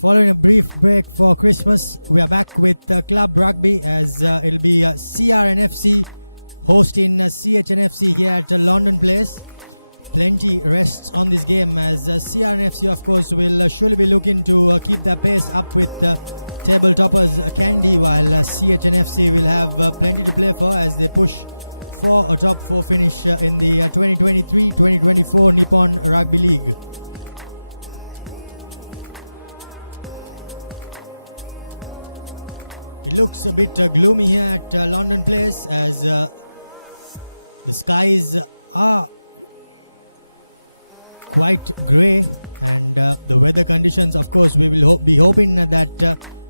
Following a brief break for Christmas, we are back with Club Rugby as it'll be CR&FC hosting CH&FC here at Longdon Place. Plenty rests on this game as CR&FC of course will surely be looking to keep their pace up with table toppers Candy, while CH&FC will have plenty to play for as they push for a top 4 finish in the 2023-2024 Nippon Rugby League. It looks a bit gloomy here at Longdon Place as the skies are quite grey, and the weather conditions, of course, we will be hoping that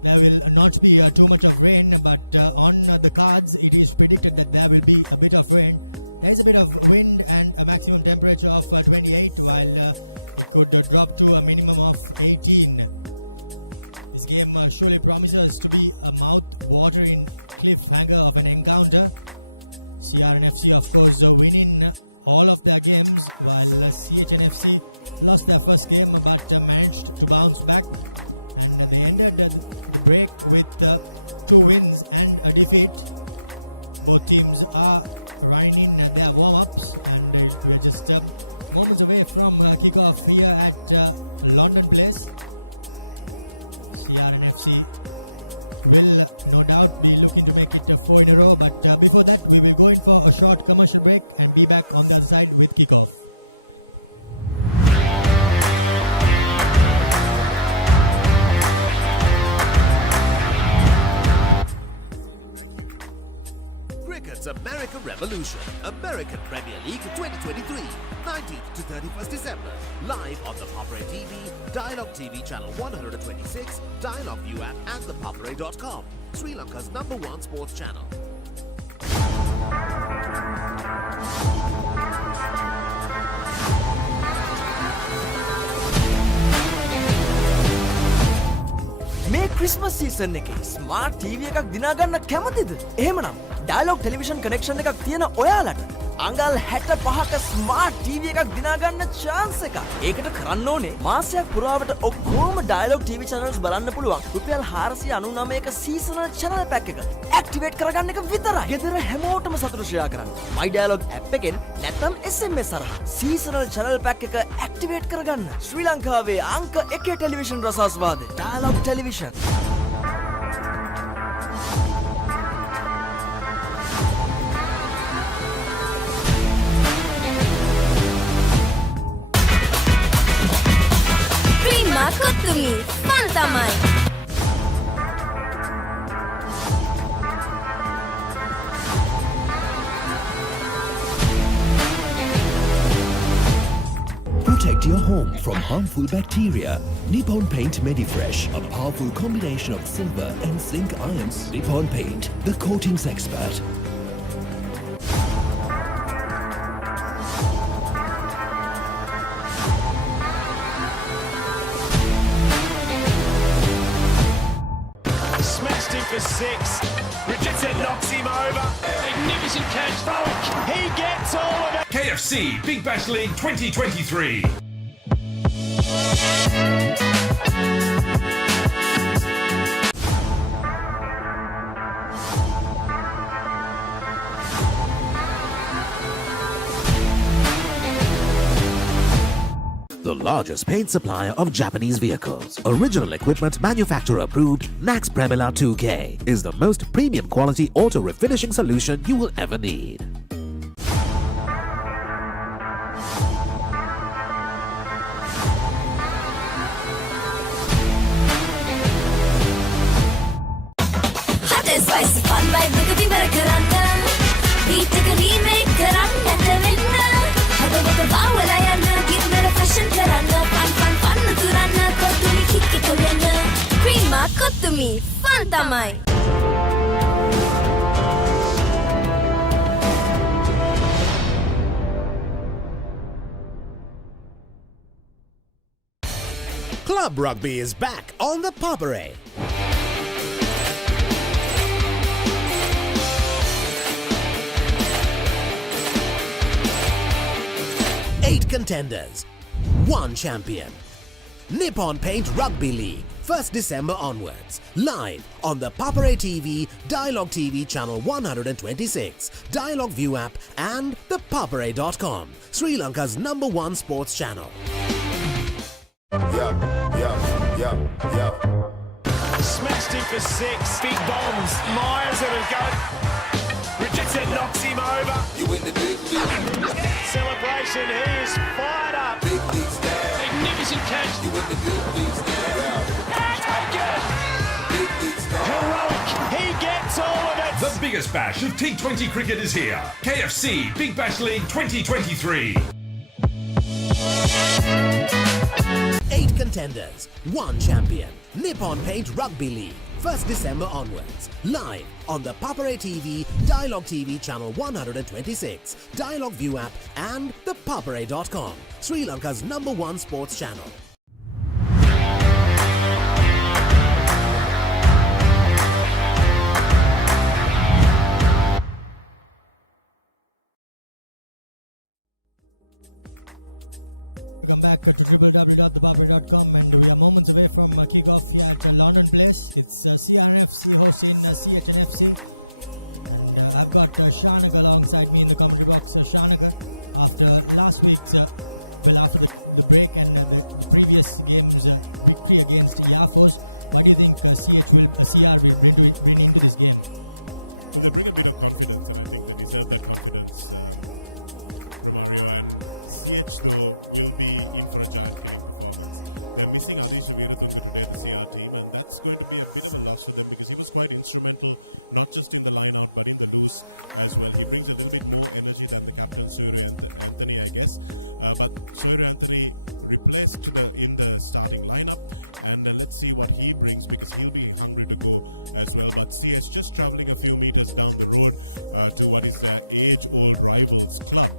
there will not be too much of rain, but on the cards it is predicted that there will be a bit of rain. There is a bit of wind and a maximum temperature of 28, while it could drop to a minimum of 18. This game surely promises to be a mouth-watering cliffhanger of an encounter. CR&FC, of course, winning all of their games, while CH&FC lost their first game but managed to bounce back. And they ended the break with 2 wins and a defeat. Both teams are running in their warm-ups, and we are just moments away from kickoff here at Longdon Place. CR&FC will no doubt be looking to make it 4 in a row, but before that we will go in for a short commercial break and be back on the other side with kickoff. Cricket's American Revolution, American Premier League 2023, 19th to 31st December, live on the Papare TV, Dialogue TV channel 126, Dialogue View app and thepapare.com, Sri Lanka's #1 sports channel. මේ Christmas season එකේ smart TV එකක් දිනා ගන්න කැමතිද? එහෙමනම් dialogue television connection එකක් තියෙන ඔයාලට අඟල් 65ක ස්මාර්ට් ටීවී එකක් දිනා ගන්න chance එකක්. ඒකට කරන්න ඕනේ මාසයක් පුරාවට ඔක්කොම ඩයලොග් ටීවී channels බලන්න පුළුවන් රුපියල් 499ක සීසනල් channel pack එක ඇක්ටිවේට් කරගන්න එක විතරයි. ගෙදර හැමෝටම සතුට ෂෙයා කරන්න. My Dialog app එකෙන් නැත්නම් SMS හරහා සීසනල් channel pack එක ඇක්ටිවේට් කරගන්න. ශ්‍රී ලංකාවේ අංක 1 ටෙලිවිෂන් රසාස්වාදය Dialog television. Kottumi, Fantamai. Protect your home from harmful bacteria. Nippon Paint Medifresh, a powerful combination of silver and zinc ions. Nippon Paint, the coatings expert. For 6, Richardson knocks him over. Magnificent catch, Bowick. He gets all of it. KFC Big Bash League 2023. The largest paint supplier of Japanese vehicles. Original equipment manufacturer approved, Nax Premila 2K is the most premium quality auto refinishing solution you will ever need. Hot and spicy fun vibe with the Vivar Karanda. Beat take a remake Karanda Tavinda. Hata with the power I am give me a fashion Karanda. Fun Turana Kottumi Kiki Komena. Prima Kottumi, Fantamai. Club Rugby is back on the Papare. Eight contenders, 1 champion. Nippon Paint Rugby League, 1st December onwards. Live on the Papare TV, Dialogue TV channel 126, Dialogue View app and the papare.com, Sri Lanka's #1 sports channel. Smashed him for 6. Big bombs. Myers at a go. Richardson knocks him over. You win the big league. Celebration. He is fired up. Big league style. Magnificent catch. You win the big league style. Taken. Big league style. Heroic. He gets all of it. The biggest bash of T20 cricket is here. KFC Big Bash League 2023. 8 contenders, 1 champion. Nippon Paint Rugby League, 1st December onwards. Live on the Papare TV, Dialogue TV channel 126, Dialogue View app and the papare.com, Sri Lanka's #1 sports channel. Welcome back to www.thepapare.com, and we are moments away from kickoff here at Longdon Place. It's CR&FC hosting CH&FC, and I've got Shanaka alongside me in the commentary box. Shanaka, after last week's, after the break and the previous game's victory against Yafos, what do you think CR will bring into this game? Well, they bring a bit of confidence, and I think they deserve that confidence, Romario. And CH, though, will be in for a giant killing performance. They're missing Adisha Veeratunga today, the CR team, and that's going to be a bit of a loss for them because he was quite instrumental, not just in the line out, but in the loose as well. He brings a little bit more energy than the captain, Soiru Anthony, I guess. But Soiru Anthony replaced in the starting lineup, and let's see what he brings because he'll be hungry to go as well. But CH just traveling a few meters down the road to what is their age-old rivals club.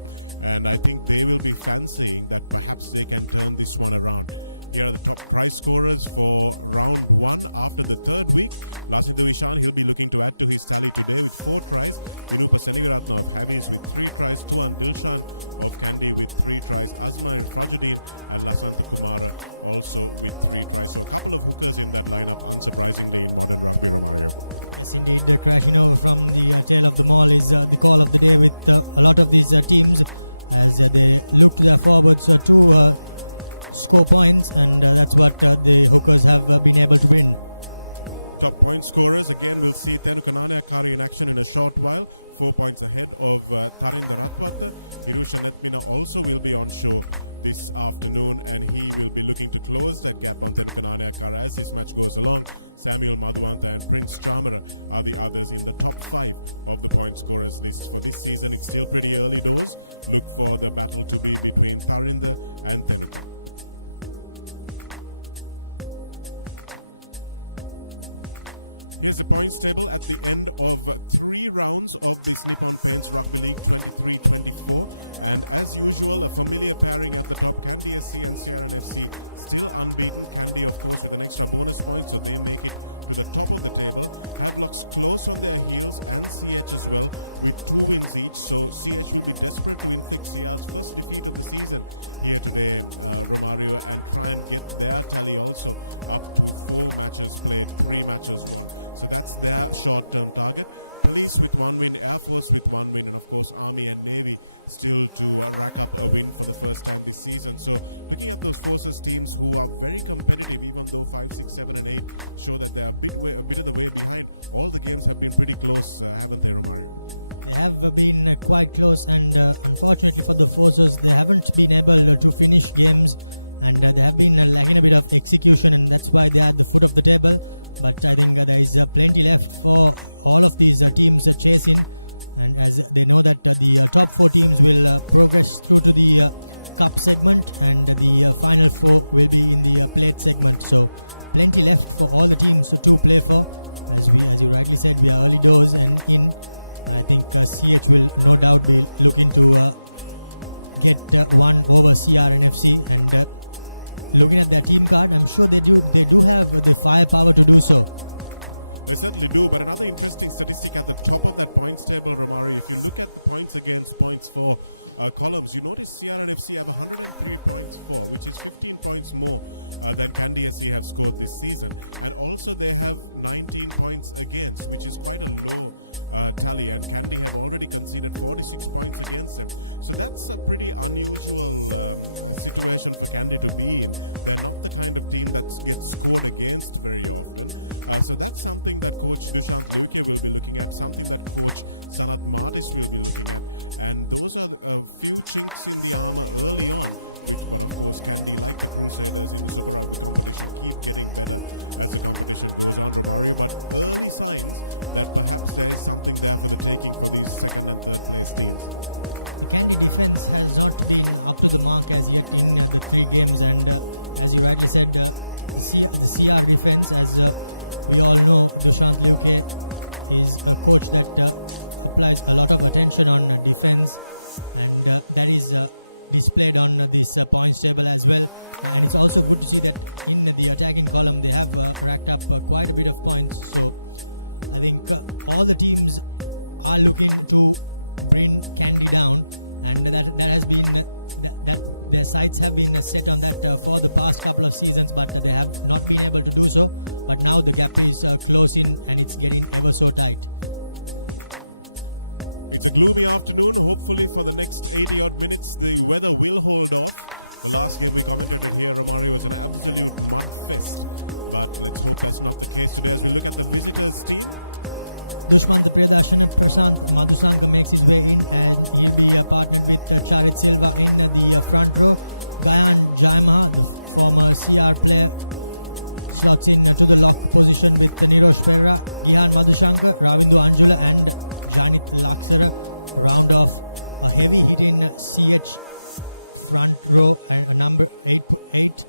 And I think they will be fancying that perhaps they can turn this one around. Here are the top try scorers for round 1 after the 3rd week. Lasindu Ishan, he'll be looking to add to his tally today with 4 tries. Dinupa Seniviratna of Havis with 3 tries. Tuan Dilshan of Kandy with 3 tries. Azma Frajuddin and Lasantha Kumara also with 3 tries. So a couple of hookers in that lineup, unsurprisingly, in modern rugby, Romario. Yes, indeed. Crashing over from the tail of the mall is the call of the day with a lot of these teams as they look to their forwards to score points, and that's what the hookers have been able to win. Top point scorers, again, we'll see Tenukanane Akari in action in a short while, 4 points ahead of Tarinda Ratwata. Hirusha Netmina also will be on show this afternoon, and he will be looking to close that gap on Tenukanane Akara as this match goes along. Samuel Madhuanta and Prince Chamara are the others in the top 5 of the point scorers list for this season. It's still pretty early doors. Look for the battle to be between Tarinda and Tenuka. Here's the points table at the end of 3 rounds of this Nippon Paints Rugby League 23-24. And as usual, a familiar pairing at the top, Kandy SC and CR&FC still unbeaten. Kandy, of course, with an extra bonus point, so they make it to the top of the table. Havelocks close on their heels, and CH as well with 2 wins each. So CH will be desperate to inflict CR's first defeat of the season here today, Romario, and try and get their tally also up to 4 matches played, 3 matches won. So that's their short-term target. Police with 1 win, Air Force with 1 win, and of course Army and Navy still to rack up a win for the first time this season. So looking at those forces teams who are very competitive, even though 5, 6, 7 and 8 show that they're a bit of the way behind. All the games have been pretty close, haven't they, Romario? They have been quite close, and unfortunately for the forces, they haven't been able to finish games, and they have been lacking a bit of execution, and that's why they are at the foot of the table. But I think there is plenty left for all of these teams chasing, and as they know that the top 4 teams will progress through to the cup segment, and the final 4 will be in the plate segment. So plenty left for all the teams to play for. As you rightly said, we are early doors and in. I think CH will no doubt be looking to get one over CR&FC, and looking at their team card, I'm sure they do have the firepower to do so. They certainly do. But another interesting statistic at the top of that points table, Romario, if you look at the points against, points for columns, you notice CR&FC have 103 points for, which is 15 points more than Kandy SC have scored this season. And also they have 19 points against, which is quite a low tally. And Kandy have already conceded 46 points against them. So that's a pretty unusual situation for Kandy to be in. They're not the kind of team that gets scored against very often. So that's something that coach Dushant Luke will be looking at, something that coach Sanat Martis will be looking at. And those are a few chinks in the armor early on, but of course Kandy, like the Crusaders in the Super Rugby competition, keep getting better as the competition goes on, Romario. But early signs that perhaps there is something there for the taking for these second and third place teams. The Kandy defense has not been up to the mark as yet in the 3 games, and as you rightly said, the CR defense, as we all know, Dushant Luke is a coach that applies a lot of attention on defense, and that is displayed on this points table as well. And it's also good to see that in the attacking column they have racked up quite a bit of points. So I think all the teams are looking to bring Kandy down, and that has been that their sights have been set on that for the past couple of seasons, but they have not been able to do so. But now the gap is closing and it's getting ever so tight. It's a gloomy afternoon. Hopefully for the next 80 odd minutes the weather will hold off. The last game we commented it here, Romario, was an absolute mud fest, but let's hope that's not the case today as we look at the visitors team. Dushmantha Priyadashana Prasant Madhusanka makes his way in, and he'll be partnered with Charit Silva in the front row. Gayan Jayamaha, the former CR player, slots in to the lock position with Nirosh Perra. Gihan Madhushankar, Ravindu Anjula and Janit Laksara round off a heavy hit in CH front row, and number 8.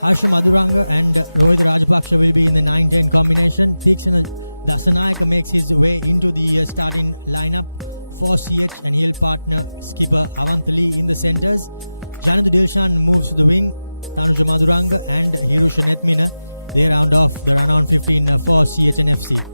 Harsha Madhuranga and Rohit Rajapaksha will be in the 9-10 combination. Thikshana Dasanayaka makes his way into the starting lineup for CH, and he'll partner skipper Avanthali in the centres. Janadu Dilshan moves to the wing. Tanuja Madhuranga and Hirusha Nethmina, they round off the run on 15 for CH&FC.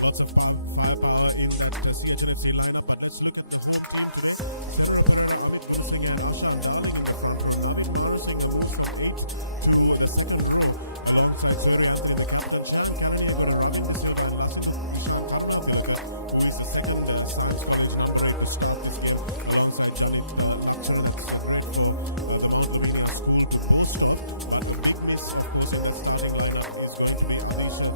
Lots of firepower in that CH&FC lineup, but let's look at the home team today. Senora Pereira, Amit Gunasinghe and Ashan Darling in the front row. Navin Marasinghe moves from 8 to the second row alongside Soiri Anthony, the captain. Chehan Kalaniago, Ravin De Silva and Lasindu Ishan Karunatilaka, who is the second Science College number 8 to start this game alongside Janit Laksara. That's great for the Mount Lavinia school to boast of. But a big miss, of course, in that starting lineup is going to be Adisha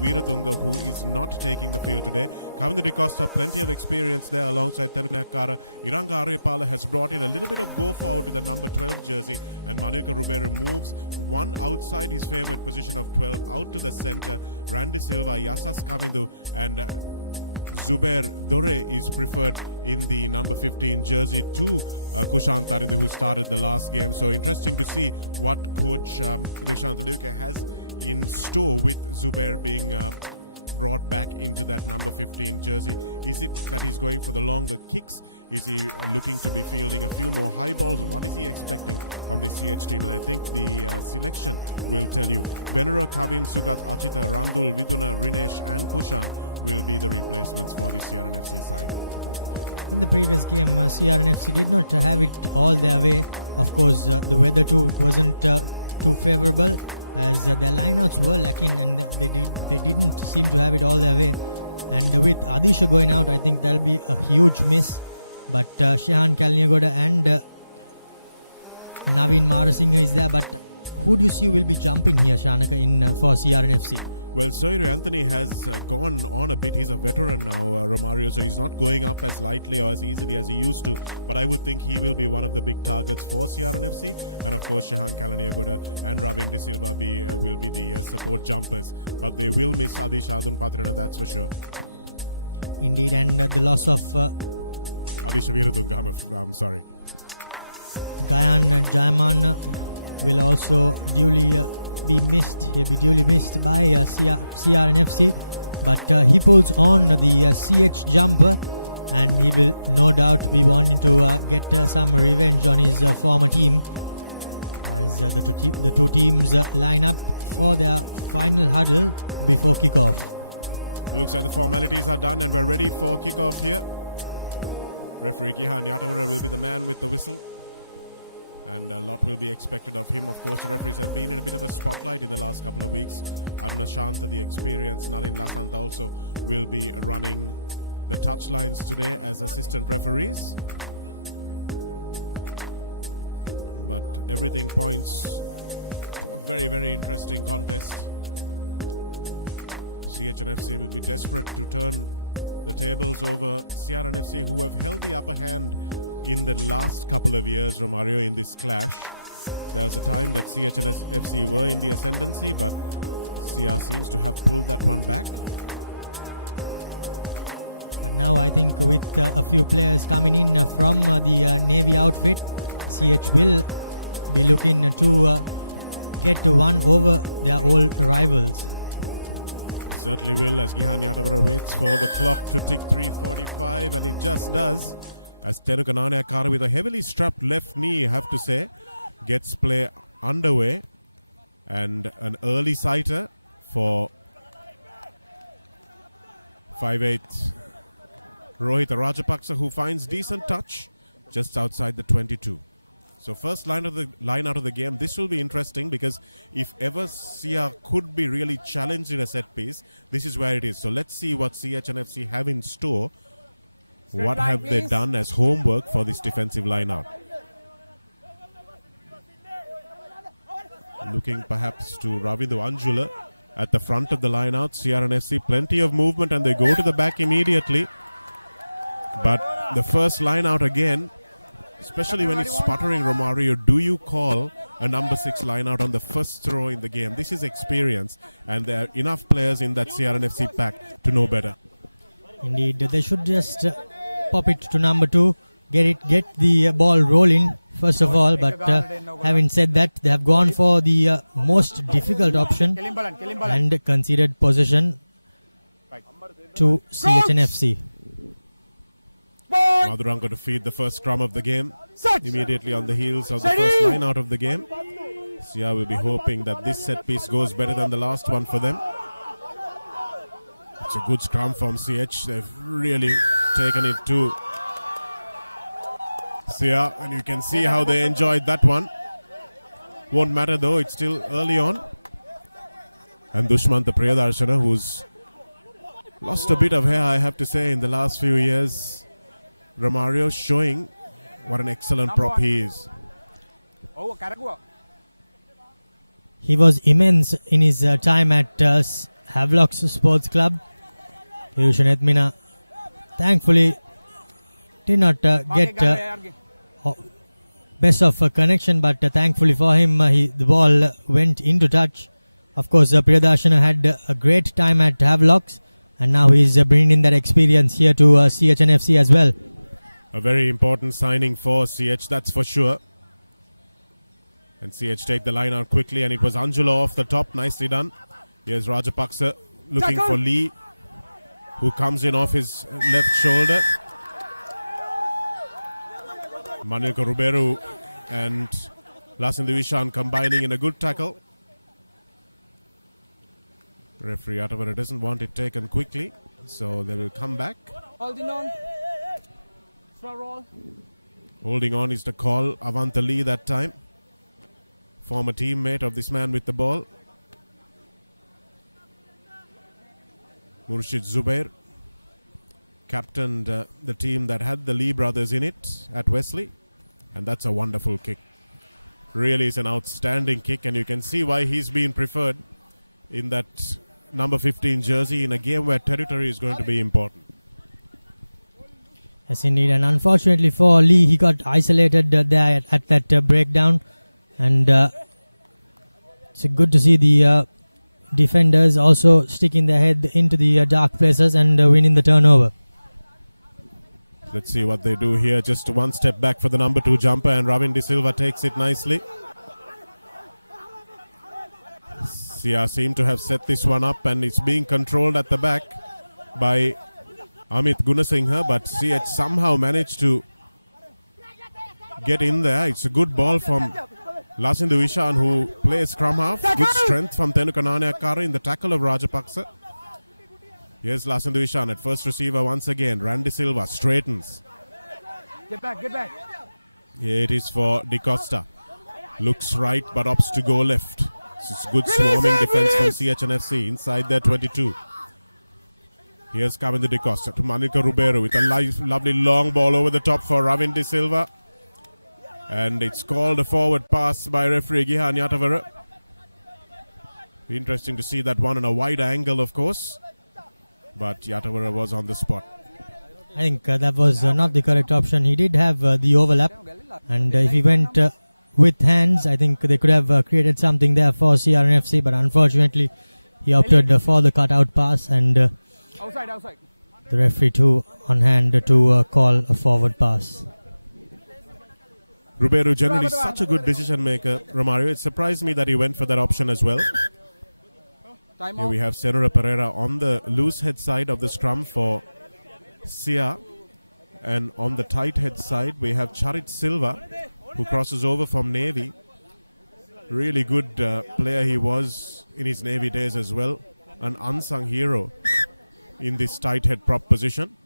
Veeratunga, who is not taking the field today. Kavindu De Costa, plenty of experience there alongside Tenuknakara. Iranga Aryapala has brought in a little bit of go forward to the number 12 jersey, and Manuka Rubeiro moves one outside his favoured position of 12 out to the centre. Randy Silva, Yasas Kavindu and Zubair Dore is preferred in the number 15 jersey to Kushan Tarindu, who started the last game. So interesting to see what coach Dushant Luke has in store with Zubair being brought back into that number 15 jersey. Is it that he's going for the longer kicks? Is he looking to be fielding a few more high balls? What is he expecting from the CH team? And I think the selection will tell you. Venera, Kavin, Sugat, Achita, Randul, Viduna, Rinesh and Kushan will be the replacements for the CR&FC side. In the previous game, CR&FC did not have it all their way. Of course, the weather too wasn't too favourable, as their lineouts were lacking, and they didn't seem to have it all their way. And with Adisha going out, I think that'll be a huge miss. But Shehan Kalniagoda and Navin Marasinghe is there. But who do you see will be jumping here, Shanaka, in for CR&FC? Well, Soiri Anthony has gone on a bit. He's a veteran now, Romario, so he's not going up as lightly or as easily as he used to. But I would think he will be one of the big targets for CR&FC. And of course, Shehan Kalaniagoda and Ravin De Silva will be the support jumpers. But they will miss Adish Adun Patrana, that's for sure. Indeed, and the loss of Adisha Veeratunga, I'm sorry. Gayan Jayman will also duly be missed. He'll be duly missed by CR&FC, but he pulls on the CH jumper, and he will no doubt be wanting to get some revenge on his former team. as the two teams line up for their final huddle before kickoff. Looks like the formalities are done and we're ready for kickoff here. Referee Gihan Yatawura will be the man with the whistle. And a lot will be expected of him. Of course, the referees have been in a bit of a spotlight in the last couple of weeks. Aruna Shanta, the experienced Nalin Lasanta also will be running the touchlines today as assistant referees. But everything points to a very, very interesting contest. CH&FC will be desperate to turn the tables over CR&FC, who have held the upper hand in the last couple of years, Romario, in this clash. There was a time that CH&FC were in the ascendancy, but CR seems to have pulled that one back. But now I think with a few players coming in from the Navy outfit, CH will be looking to get one over their old rivals. Certainly will, as Gihan Yatawara waits for the clock to tick 3:45, and it just does. As Terukanane Akara, with a heavily strapped left knee, I have to say, gets play underway. And an early sighter for 5'8" Rohit Rajapaksa, who finds decent touch just outside the 22. So first line out of the game. This will be interesting because if ever CR could be really challenged in a set piece, this is where it is. So let's see what CH&FC have in store. What have they done as homework for this defensive line out? Looking perhaps to Ravindu Anjula at the front of the line out. CR&FC, plenty of movement, and they go to the back immediately. But the first line out again, especially when it's sputtering, Romario, do you call a number 6 line out on the first throw in the game? This is experience, and there are enough players in that CR&FC pack to know better. Indeed, they should just pop it to number 2, get the ball rolling first of all. But having said that, they have gone for the most difficult option and conceded possession to CH&FC. Madurango to feed the first scrum of the game immediately on the heels of the first line out of the game. CR will be hoping that this set piece goes better than the last one for them. It's a good scrum from CH. They've really taken it to CR, and you can see how they enjoyed that one. Won't matter though, it's still early on. And Dushmanta Priyadarshana, who's lost a bit of hair, I have to say, in the last few years. Romario showing what an excellent prop he is. He was immense in his time at Havelock's Sports Club. Hirushan Edmina thankfully did not get best of a connection, but thankfully for him, the ball went into touch. Of course, Priyadarshana had a great time at Havelock's, and now he's bringing in that experience here to CH&FC as well. A very important signing for CH, that's for sure. And CH take the line out quickly, and it was Anjula off the top. Nicely done. Here's Rajapaksa looking for Lee, who comes in off his left shoulder. Manilka Ruberu and Lasin Divishan combining in a good tackle. Referee Atavara doesn't want it taken quickly, so they will come back. Holding on. Roll. Holding on is the call. Avanta Lee that time. Former teammate of this man with the ball. Murshid Zubair captained the team that had the Lee brothers in it at Wesley. And that's a wonderful kick. Really is an outstanding kick, and you can see why he's been preferred in that number 15 jersey in a game where territory is going to be important. Yes, indeed, and unfortunately for Lee, he got isolated there at that breakdown, and it's good to see the defenders also sticking their head into the dark places and winning the turnover. Let's see what they do here. Just one step back for the number 2 jumper, and Ravin De Silva takes it nicely. CR seem to have set this one up, and it's being controlled at the back by Amit Gunasinghe, but CH somehow managed to get in there. It's a good ball from Lasindu Ishan, who plays scrum half. Good strength from Tenukananayakara in the tackle of Rajapaksa. Here's Lasindu Ishan at first receiver once again. Randy Silva straightens. Get back. Here it is for De Costa. Looks right but opts to go left. This is good swarming defense from CH&FC inside their 22. Here's Kavindu De Costa to Manika Ruberu with a lovely long ball over the top for Ravin De Silva. And it's called a forward pass by referee Gihan Yatavara. Interesting to see that one on a wide angle, of course. But Yatavara was on the spot. I think that was not the correct option. He did have the overlap, and if he went with hands, I think they could have created something there for CR&FC, but unfortunately he opted for the cutout pass, and Outside. the referee too on hand to call a forward pass. Ruberu generally such a good decision maker, Romario. It surprised me that he went for that option as well. Here we have Senora Pereira on the loose head side of the scrum for CR, and on the tight head side we have Charit Silva, who crosses over from Navy. Really good player he was in his Navy days as well. An unsung hero in this tight head prop position.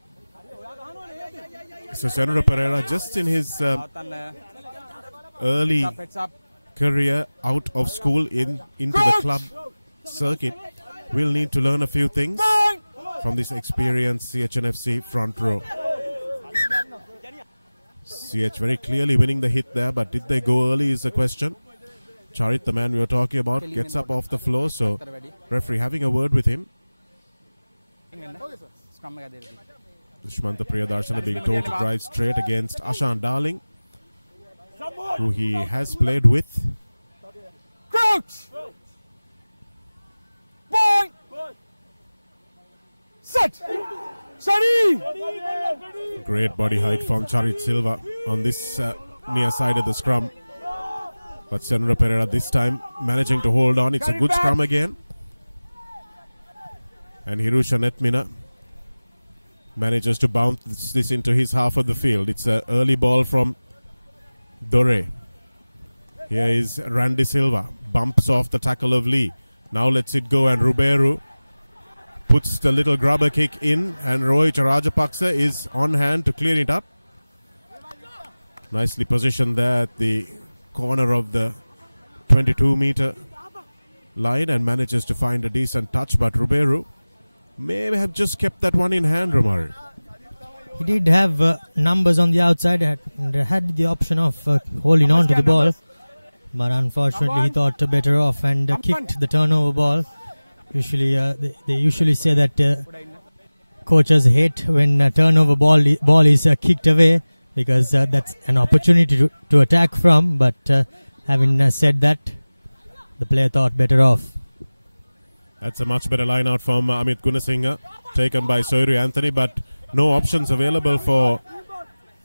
So Senora Pereira, just in his early career out of school into the club circuit, will need to learn a few things from this experienced CH&FC front row. CH very clearly winning the hit there, but did they go early is the question. Charit, the man we were talking about, gets up off the floor, so referee having a word with him. Dushmanta Priyadarshana being told to drive straight against Ashan Darling, who he has played with. Crouch! Point! Set! Sorry! Great body height from Charit Silva on this near side of the scrum. But Senora Pereira this time managing to hold on. It's a good scrum again. And Hirusha Netmina manages to bounce this into his half of the field. It's an early ball from Dore. Here is Randy Silva. Bumps off the tackle of Lee. Now lets it go, and Ruberu puts the little grubber kick in, and Rohit Rajapaksa is on hand to clear it up. Nicely positioned there at the corner of the 22-meter line and manages to find a decent touch, but Ruberu may have just kept that one in hand, Romario. He did have numbers on the outside and had the option of holding on to the ball, but unfortunately he thought better off and kicked the turnover ball. Usually, they usually say that coaches hate when turnover ball is kicked away, because that's an opportunity to attack from. But having said that, the player thought better off. That's a much better line out from Amit Gunasinghe, taken by Soiru Anthony, but no options available for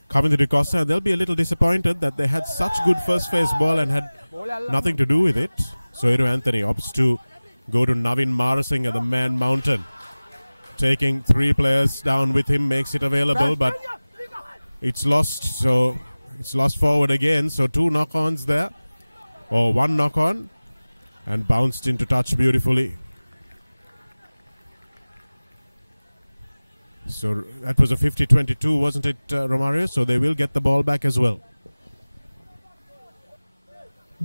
Kavindu De Costa, and they'll be a little disappointed that they had such good first phase ball and had nothing to do with it. Soiru Anthony opts to go to Navin Marasinghe, the man mountain. Taking three players down with him makes it available, but it's lost, so it's lost forward again. So two knock-ons there, or one knock-on, and bounced into touch beautifully. So that was a 50-22, wasn't it, Romario? So they will get the ball back as well.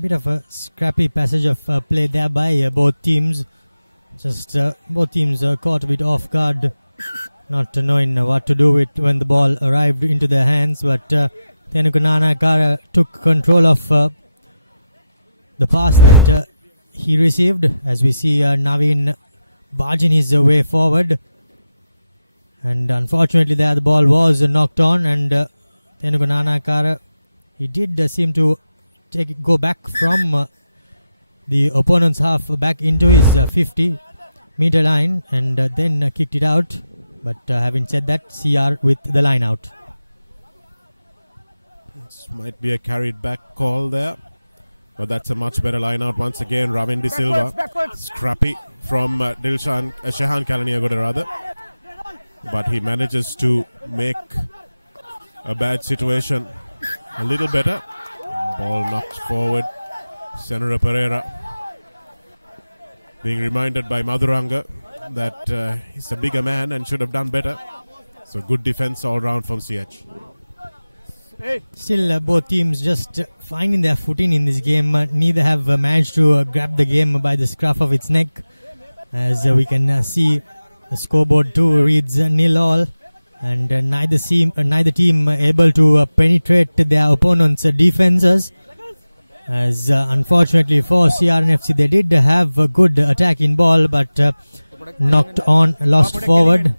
Bit of a scrappy passage of play there by both teams. Just both teams caught a bit off guard, not knowing what to do with when the ball arrived into their hands. But Tenukananayakara took control of the pass that he received, as we see Navin barging his way forward. And unfortunately there the ball was knocked on, and Tenukananayakara, he did seem to go back from the opponent's half back into his 50-meter line, and then kicked it out. But having said that, CR with the line out. This might be a carried back call there, but that's a much better line out once again. Ravin De Silva, scrappy from Shehan Kalaniagoda rather, but he manages to make a bad situation a little better. Ball knocked forward Senator Pereira being reminded by Madhuranga that he's a bigger man and should have done better. So good defense all round from CH. Still, both teams just finding their footing in this game. Neither have managed to grab the game by the scruff of its neck. As we can see, the scoreboard too reads 0-all, and neither team able to penetrate their opponent's defenses. As unfortunately for CR&FC, they did have a good attacking ball, but knocked on, lost forward.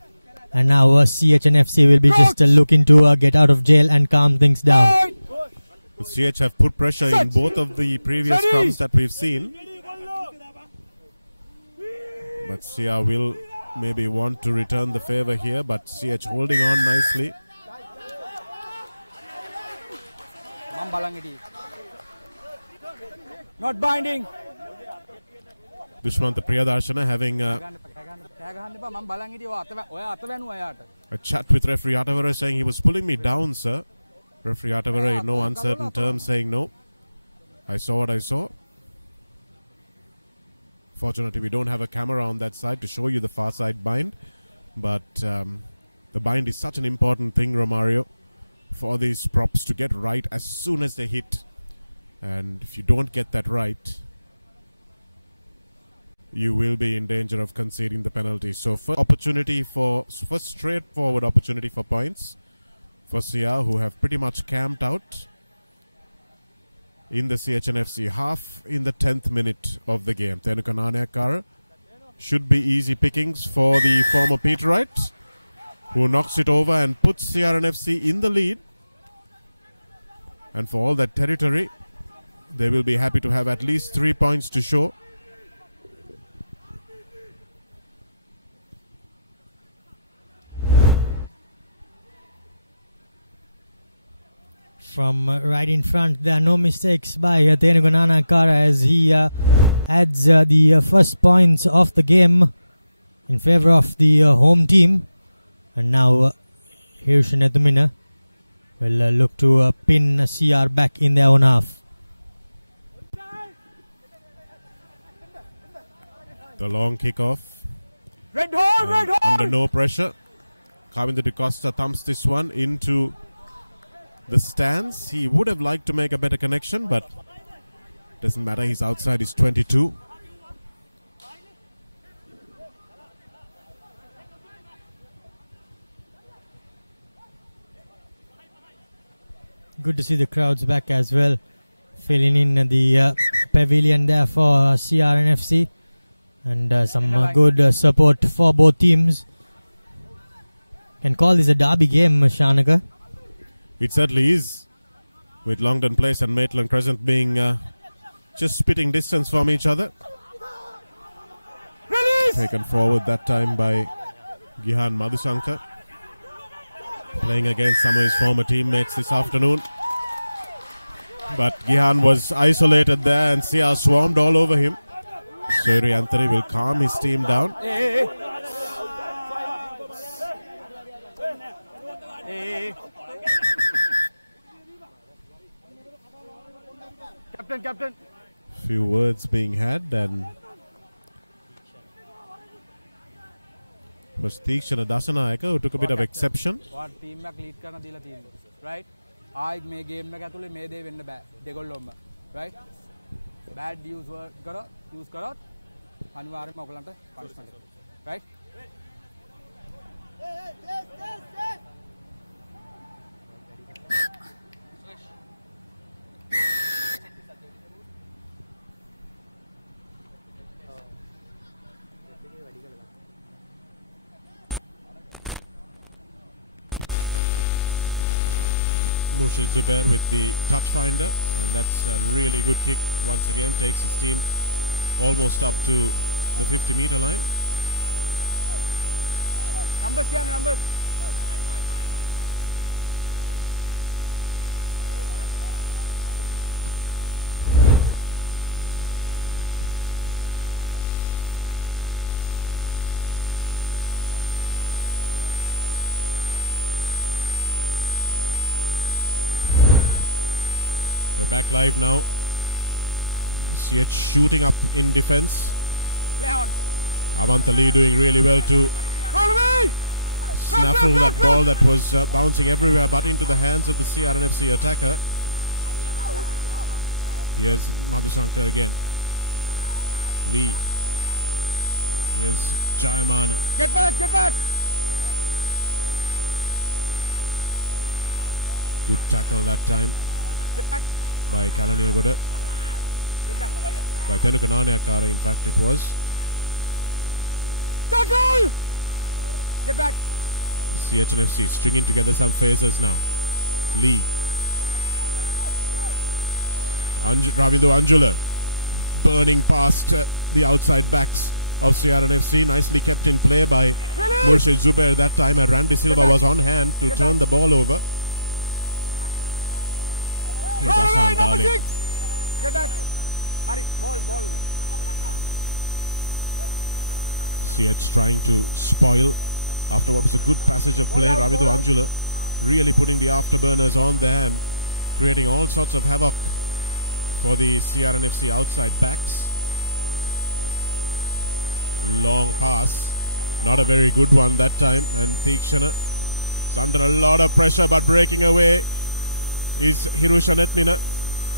And now CH&FC will be just looking to get out of jail and calm things down. CH have put pressure in both of the previous scrums that we've seen. But CR will maybe want to return the favor here, but CH holding on nicely. Not binding. Dushmanta Priyadarshana having a chat with referee Atavara, saying he was pulling me down, sir. Referee Atavara in no uncertain terms saying no. I saw what I saw. Fortunately, we don't have a camera on that side to show you the far side bind. But the bind is such an important thing, Romario, for these props to get right as soon as they hit. And if you don't get that right, you will be in danger of conceding the penalty. So first straightforward opportunity for points for CR, who have pretty much camped out in the CH&FC half in the 10th minute of the game. Tenuka Nanayakara should be easy pickings for the former Peterite, who knocks it over and puts CR&FC in the lead. And for all that territory, they will be happy to have at least 3 points to show. From right in front, there are no mistakes by Tenuka Nanayakara as he adds the first points of the game in favor of the home team. And now Hirusha Netumina will look to pin CR back in their own half. The long kickoff. Red hole, red hole! Under no pressure. Kavinda De Costa thumps this one into the stands. He would have liked to make a better connection, but doesn't matter. He's outside his 22. Good to see the crowds back as well, filling in the pavilion there for CR&FC, and some good support for both teams. Can call this a derby game, Shanaka. It certainly is, with Longdon Place and Maitland Crescent being just spitting distance from each other. Release! Taken forward that time by Gihan Madhusankar, playing against some of his former teammates this afternoon. But Gihan was isolated there and CR swarmed all over him. Soiri Anthony will calm his team down. Captain. Few words being had, and it was Tikshana Dasanayaka who took a bit of exception. What team එක lead කරන දීලා තියෙනවා. Right? ආයි මේ game එක ඇතුලේ මේ දේ වෙන්න බෑ. දෙගොල්ලොම. Right? Bad use කරොත් අනිවාර්යයෙන්ම ඔයගලන්ට punishment එක. Right? Murshid Zubair with the touch finder, and that's a really good kick. Once again takes his team almost up to the 50-meter line. Numbers. We're back live now. CH shooting up in defense. Play on. Avanta Lee doing really well to snaffle that ball that was bouncing everywhere but into the hands of the CR&FC attacker. Here's Madhushankar again. Lee. Here's Jayamana. Get back, get back. Good tackle that time Get back. by Kalaniyagoda. Get back. By Tenuka Nanayakara, in fact, it was. Tackle. Get back. CH&FC stringing together some phases now. Lee. Ravindu Anjula burning past the outside backs of CR&FC. Nicely kept in play by Murshid Zubair that time, and Randy Silva was on hand to turn the ball over. Here's Ashan Darling. Get back. Hurry, ball. CH trying to spoil after what was a good passage of play. Ravindu Anjula really putting the afterburners on there and creating all sorts of havoc for the CR&FC outside backs. Long pass, not a very good one that time, and Tikshana is under a lot of pressure but breaking away is Hirusha Netmina.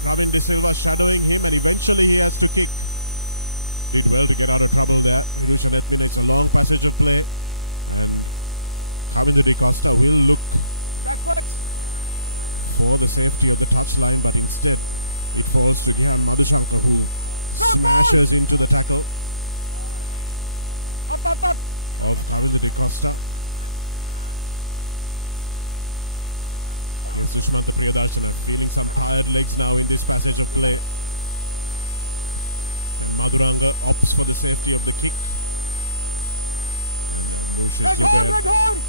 Ravin De Silva shadowing him, and eventually he has to kick. Did well to get out of trouble there. Hirusha Netmina, it's a long passage of play, and Kavindu De Costa will look Backwards. for the safety of the touchline, but instead it falls to Gihan Madhushankar, who smashes into the tackle Up. of Kavindu De Costa. Here's Sushmanta Priyadarshana feeling some tired legs now in this passage of play. And Madhuranga opts for the safety of the kick. And Murshid Zubair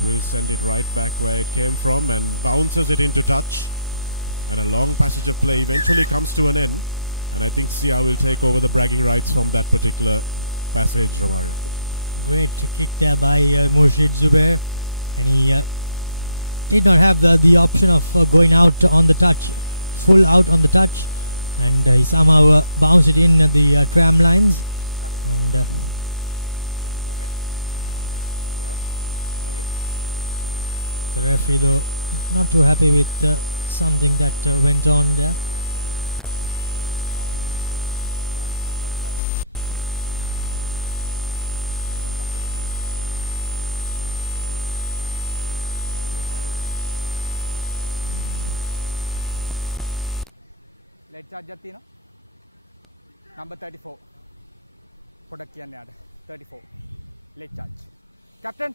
will send it right back where it came from and bounces it into touch. And a long passage of play eventually comes to an end. And I think CR will take over the bragging rights from that particular passage, Romario. Great kick there by Murshid Zubair, and he did not have the option of going out on the touch, full out on the touch, and he somehow bounced it in the tram lines, and the referee though not too happy with something that went on there. Late charge Jatina. Number 34. Product 34. Late charge. Captain.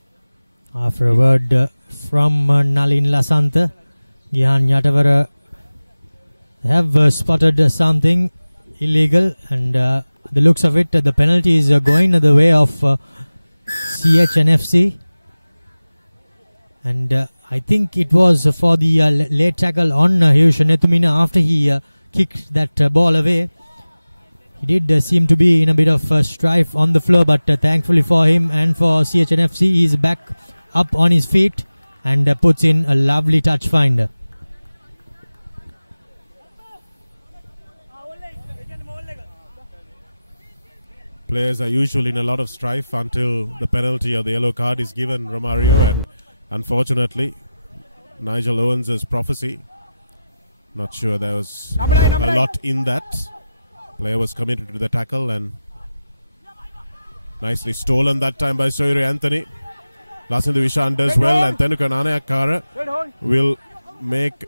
After a word from Nalin Lasantha, Gihan Yatavara have spotted something illegal, and the looks of it, the penalty is going the way of CH&FC, and I think it was for the late tackle on Hirusha Netmina after he kicked that ball away. He did seem to be in a bit of strife on the floor, but thankfully for him and for CH&FC, he is back up on his feet and puts in a lovely touch finder. Players are usually in a lot of strife until the penalty or the yellow card is given, Romario, and unfortunately Nigel Owens' prophecy, not sure there was Number nine. a lot in that. Player was committed to the tackle and nicely stolen that time by Soiri Anthony. Lasindu Vishan does well, and Tenuka Nanayakara will make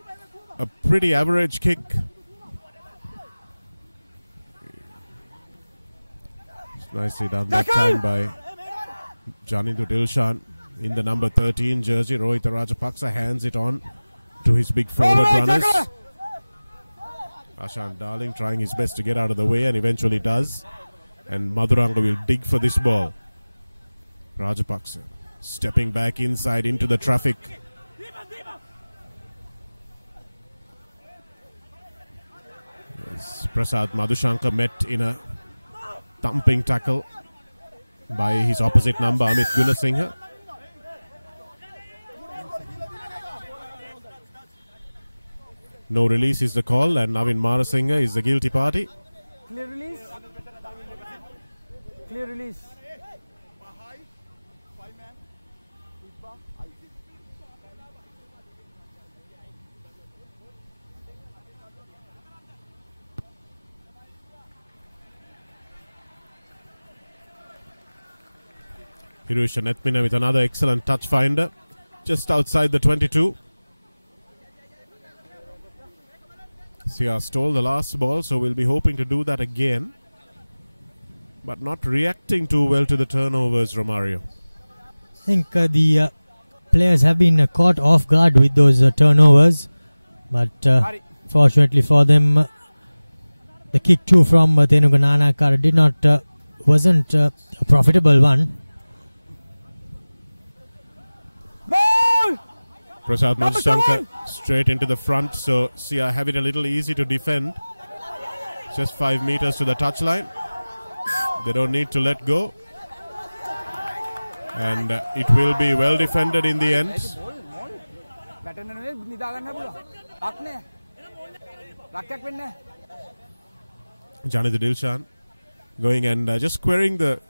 a pretty average kick. Nicely done that time by Janindu Dilshan in the number 13 jersey. Rohit Rajapaksa hands it on to his big forward runners. Ashan Darling trying his best to get out of the way and eventually does. And Madhuranga will dig for this ball. Rajapaksa stepping back inside into the traffic. Yes, Prasad Madhushankar met in a thumping tackle by his opposite number, Amit Gunasinghe. No release is the call, and Navin Marasinghe is the guilty party. Clear release. Clear release. Hirusha Netmina with another excellent touch finder just outside the 22. CR stole the last ball, so we'll be hoping to do that again. But not reacting too well to the turnovers, Romario. I think the players have been caught off guard with those turnovers. But fortunately for them, the kick 2 from Tenugananakar wasn't a profitable one. Prasad Manshankar straight into the front, so CR have it a little easy to defend. Just 5 meters to the touchline. They don't need to let go. And it will be well defended in the end. Janitha Dilshan going and just querying the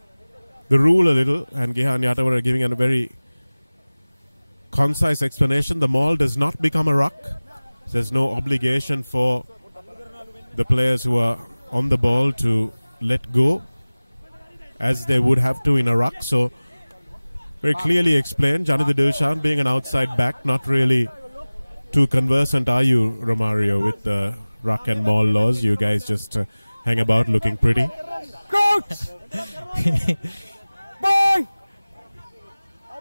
rule a little, and Gihan Yatawara giving a very concise explanation. The maul does not become a ruck. There's no obligation for the players who are on the ball to let go as they would have to in a ruck. So very clearly explained. Janitha Dilshan being an outside back, not really too conversant, are you, Romario, with the ruck and maul laws? You guys just hang about looking pretty.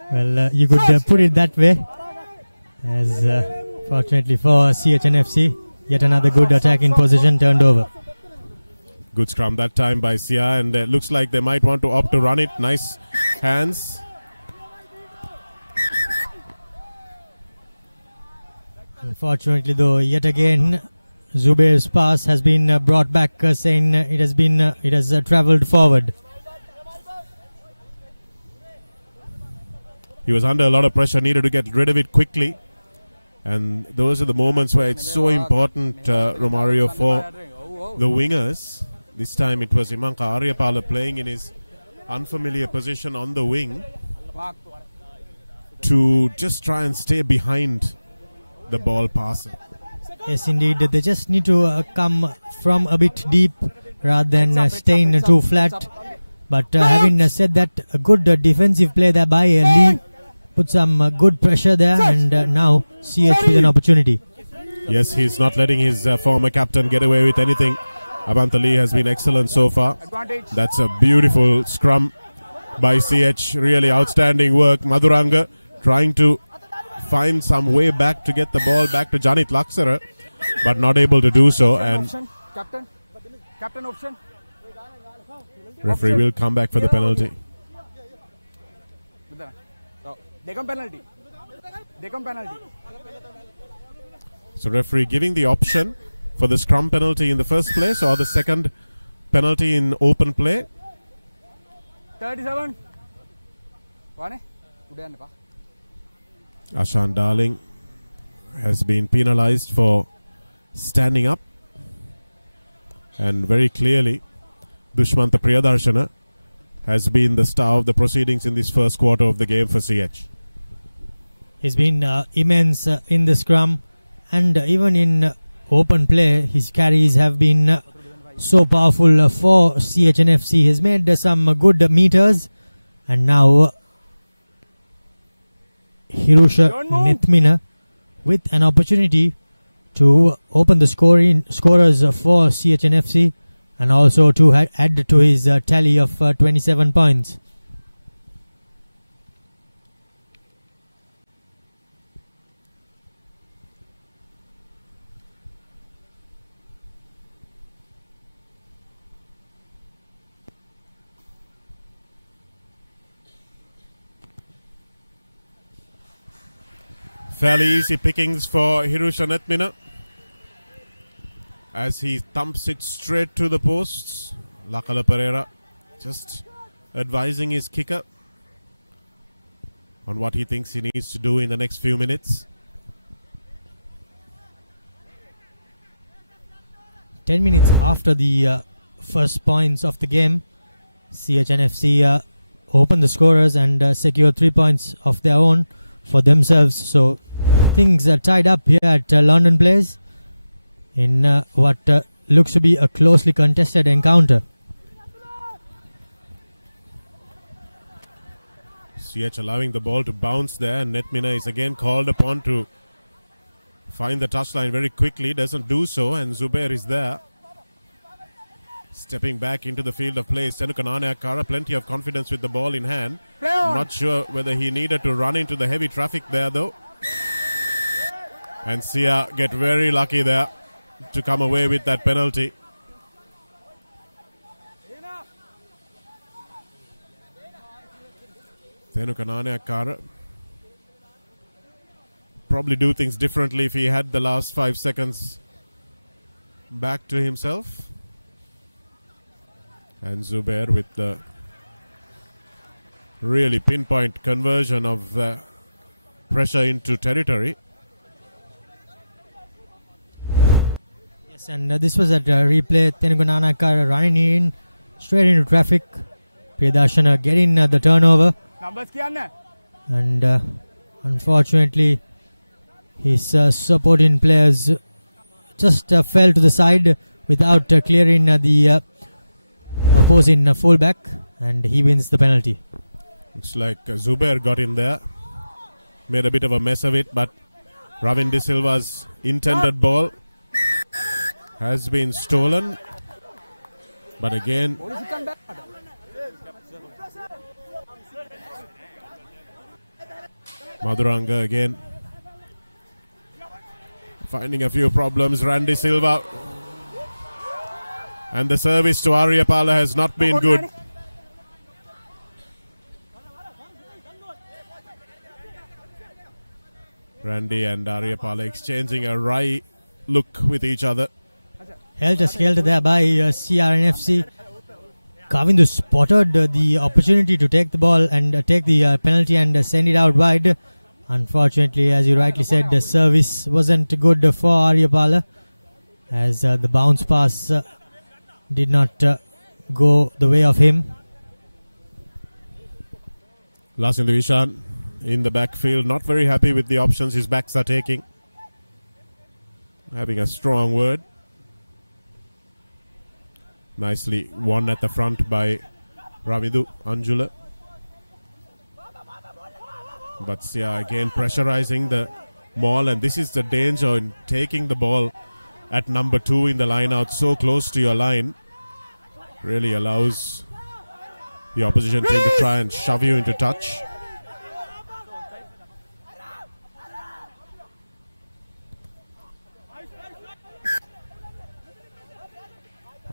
Well, you could put it that way. As fortunately for CH&FC, yet another good attacking position turned over. Good scrum that time by CR, and it looks like they might want to opt to run it. Nice hands. Unfortunately, though, yet again, Zubair's pass has been brought back, saying it has travelled forward. He was under a lot of pressure, needed to get rid of it quickly. And those are the moments where it's so important, Romario, for the wingers. This time it was Imanka Aryapala playing in his unfamiliar position on the wing to just try and stay behind the ball passer. Yes, indeed. They just need to come from a bit deep rather than staying too flat. But having said that, a good defensive play there by Lee put some good pressure there, and now CH with an opportunity. Yes, he's not letting his former captain get away with anything. Avanta Lee has been excellent so far. That's a beautiful scrum by CH. Really outstanding work. Madhuranga trying to find some way back to get the ball back to Janit Laksara, but not able to do so. And Captain option. Referee will come back for the penalty. Penalty. So referee giving the option for the scrum penalty in the first place, or the second penalty in open play. 37. Ashan Darling has been penalized for standing up, and very clearly Dushmanta Priyadarshana has been the star of the proceedings in this first quarter of the game for CH. He's been immense in the scrum, and even in open play his carries have been so powerful for CH&FC. He's made some good meters, and now Hirusha Netmina with an opportunity to open the scorers for CH&FC, and also to add to his tally of 27 points. Fairly easy pickings for Hirusha Netmina as he thumps it straight to the posts. Lakala Pereira just advising his kicker on what he thinks he needs to do in the next few minutes. 10 minutes after the first points of the game. CH&FC open the scorers and secure 3 points of their own for themselves. So things are tied up here at Longdon Place in what looks to be a closely contested encounter. CH allowing the ball to bounce there, and Netmina is again called upon to find the touchline very quickly. Doesn't do so, and Zubair is there. Stepping back into the field of play, Senukanane Akara, plenty of confidence with the ball in hand. Not sure whether he needed to run into the heavy traffic there though. And Sia get very lucky there to come away with that penalty. Senukanane Akara probably do things differently if he had the last 5 seconds back to himself. And Zubair with the really pinpoint conversion of pressure into territory. Yes, and this was at replay. Senukanane Akara running in straight into traffic. Priyadarshana getting the turnover. And unfortunately, his supporting players just fell to the side without clearing the opposing fullback, and he wins the penalty. Looks like Zubair got in there, made a bit of a mess of it, but Ravin De Silva's intended ball has been stolen. But again, Madhuranga again finding a few problems. Randy Silva, and the service to Aryapala has not been good. Randy and Aryapala exchanging a wry look with each other. Helter-skelter there by CR&FC. Kavindu spotted the opportunity to take the ball and take the penalty and send it out wide. Unfortunately, as you rightly said, the service wasn't good for Aryapala, as the bounce pass did not go the way of him. Lasindu Ishan in the backfield, not very happy with the options his backs are taking. Having a strong word. Nicely won at the front by Ravidu Anjula. But Sia again pressurizing the maul, and this is the danger in taking the ball at number 2 in the line out so close to your line. Really allows the opposition team to try and shove you into touch.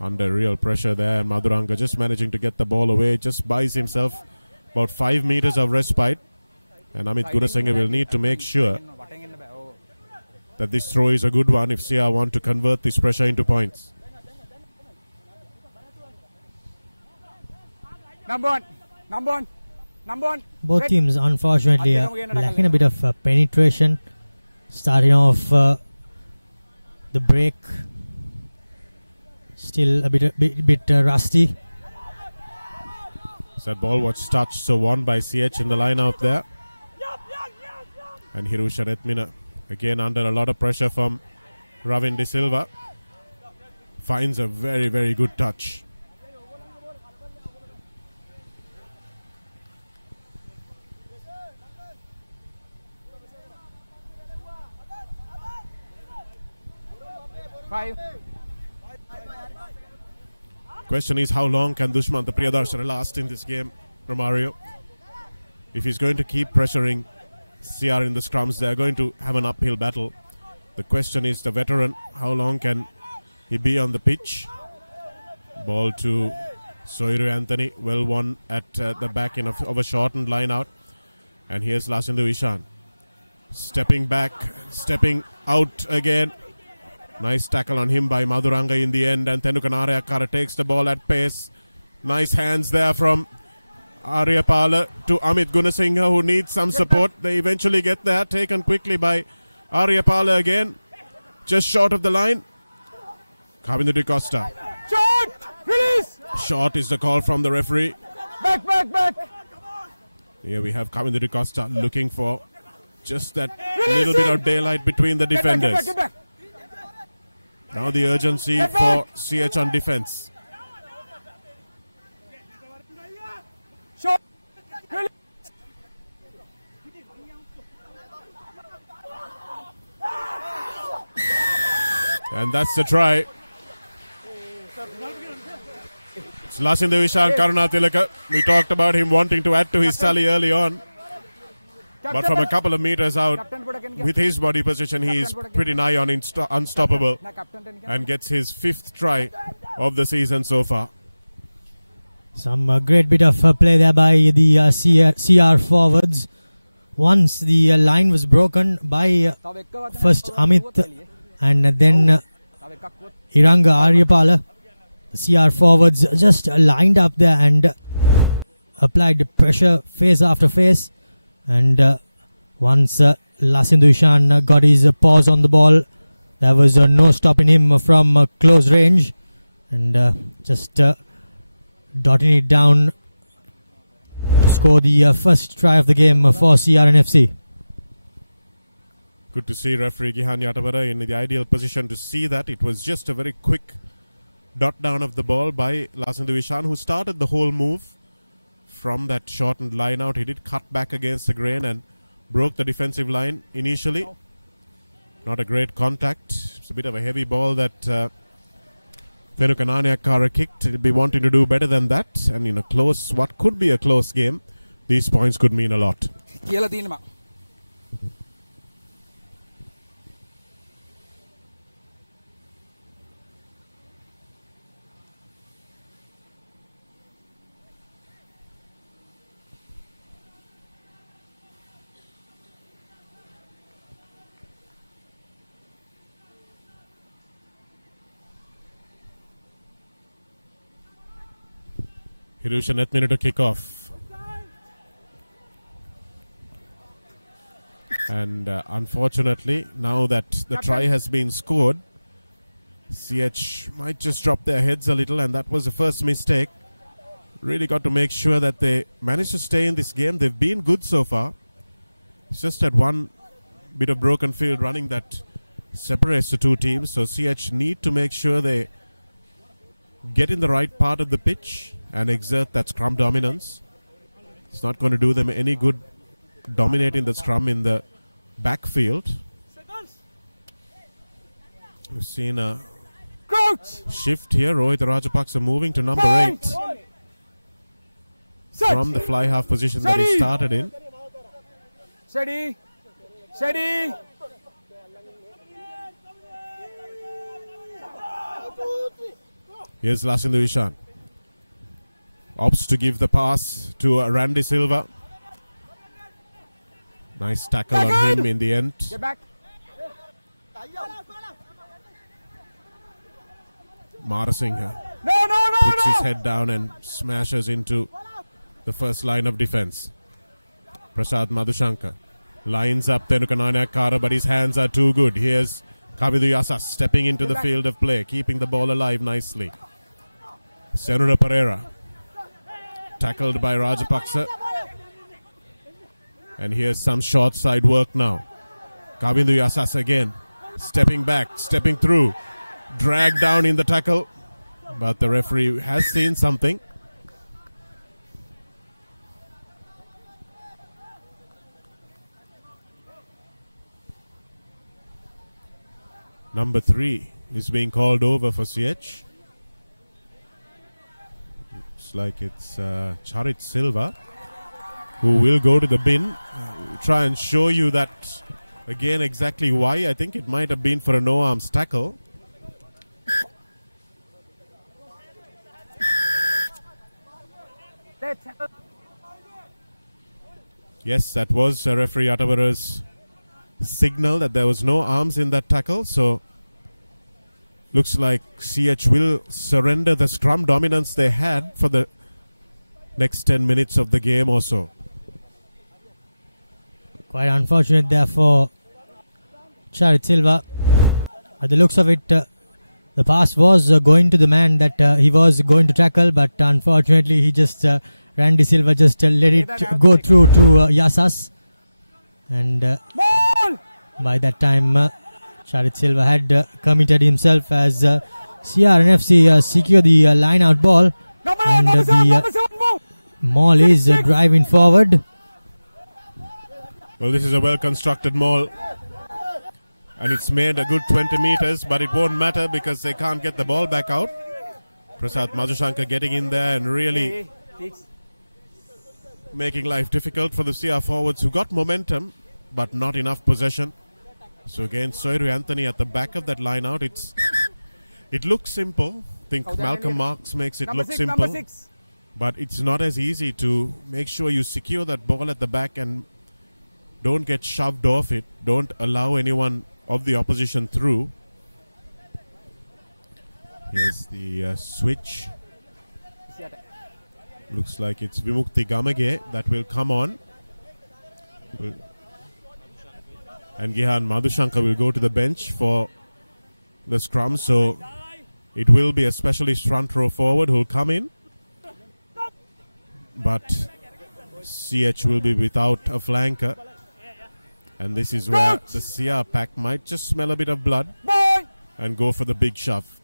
Under real pressure there, and Madhuranga just managing to get the ball away, just buys himself about 5 meters of respite. And Amit Gunasinghe will need to make sure that this throw is a good one if Sia want to convert this pressure into points. Number one. Both teams unfortunately lacking a bit of penetration. Starting off the break still a bit rusty. So that ball was touched, so won by CH in the line out there. And Hirusha Netmina again under a lot of pressure from Ravin De Silva. Finds a very, very good touch. Question is, how long can Dushmantha Priyadarshana last in this game, Romario? If he's going to keep pressuring CR in the scrums, they're going to have an uphill battle. The question is, the veteran, how long can he be on the pitch? Ball to Soiru Anthony, well won at the back end of a shortened line out. And here's Lasindu Ishan. Stepping back, stepping out again. Nice tackle on him by Madhuranga in the end, and Senukanane Akara takes the ball at pace. Nice hands there from Aryapala to Amit Gunasinghe, who needs some support. They eventually get there, taken quickly by Aryapala again. Just short of the line. Kavindu De Costa. Release! Short is the call from the referee. Back! Here we have Kavindra Costa looking for just that little bit of daylight between the defenders. Get back! Now the urgency for CH on defense. Short! Release! And that's the try. It's Lasinda Vishan Karunatilaka. We talked about him wanting to add to his tally early on. But from a couple of meters out, with his body position, he is pretty nigh on unstoppable and gets his 5th try of the season so far. Some great bit of play there by the CR forwards. Once the line was broken by first Amit and then Iranga Aryapala. The CR forwards just lined up there and applied pressure face after face. And once Lasindu Ishan got his paws on the ball, there was no stopping him from close range. And just dotting it down to score the first try of the game for CR&FC. Good to see referee Gihan Yatavara in the ideal position to see that. It was just a very quick dot down of the ball by Lasindu Ishan, who started the whole move from that shortened line out. He did cut back against the grain and broke the defensive line initially. Not a great contact. It's a bit of a heavy ball that Thenukananiakara kicked. He'll be wanting to do better than that. And in a close, what could be a close game, these points could mean a lot. Hirusha net minute to kick off. And unfortunately, now that the try has been scored, CH might just drop their heads a little, and that was the first mistake. Really got to make sure that they manage to stay in this game. They've been good so far. It's just that one bit of broken field running that separates the two teams. So CH need to make sure they get in the right part of the pitch and exert that scrum dominance. It's not going to do them any good dominating the scrum in the backfield. We've seen a shift here. Rohit Rajapaksa moving to number 8 from the fly half position that he started in. Steady! Here's Lasindu Ishan. Opts to give the pass to Randy Silva. Nice tackle on him in the end. Get back! Marasinghe No! puts his head down and smashes into the first line of defense. Prasad Madhushankar lines up Thenukananiakara, but his hands are too good. Here's Kavidu Yasas stepping into the field of play, keeping the ball alive nicely. Senura Pereira tackled by Rajapaksa. And here's some short side work now. Kavindu Yasas again, stepping back, stepping through, dragged down in the tackle. But the referee has seen something. Number 3 is being called over for CH. Looks like it's Charit Silva who will go to the bin. Try and show you that again exactly why. I think it might have been for a no-arms tackle. Yes, that was referee Atavara's signal that there was no arms in that tackle. So looks like CH will surrender the scrum dominance they had for the next 10 minutes of the game or so. Quite unfortunate there for Charit Silva. By the looks of it, The pass was going to the man that he was going to tackle, but unfortunately he just Randy Silva just let it go through to Yasas, and by that time Charit Silva had committed himself as CR&FC secure the line out ball, and the maul is driving forward. Well, this is a well constructed maul, and it's made a good 20 meters, but it won't matter because they can't get the ball back out. Prasad Madhushankar getting in there and really making life difficult for the CR forwards, who got momentum but not enough possession. So again, Soiru Anthony at the back of that line out. It looks simple. I think Malcolm Marks makes it look simple, but it's not as easy to make sure you secure that ball at the back and don't get shoved off it. Don't allow anyone of the opposition through. Here's the switch. Looks like it's Vimukti Gamage that will come on. And Gihan Madhushankar will go to the bench for the scrum. So it will be a specialist front row forward who will come in. But CH will be without a flanker. And this is where the CR pack might just smell a bit of blood and go for the big shove.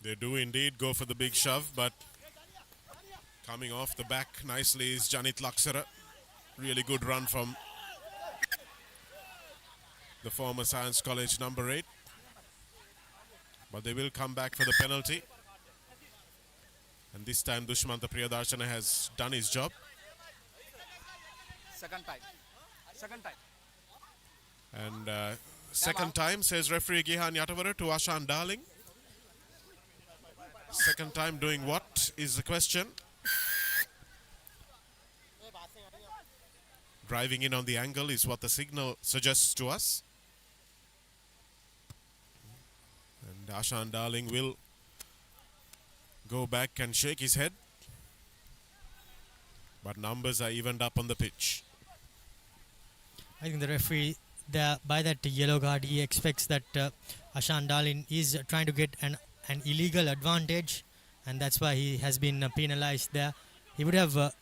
They do indeed go for the big shove, but coming off the back nicely is Janit Laksara. Really good run from the former Science College number 8. But they will come back for the penalty. And this time Dushmanta Priyadarshana has done his job. Second time. And second time, says referee Gihan Yatavara to Ashan Darling. Second time doing what is the question. Driving in on the angle is what the signal suggests to us. And Ashan Darling will go back and shake his head. But numbers are evened up on the pitch. I think the referee, by that yellow card, he expects that Ashan Darling is trying to get an illegal advantage, and that's why he has been penalized there. He would have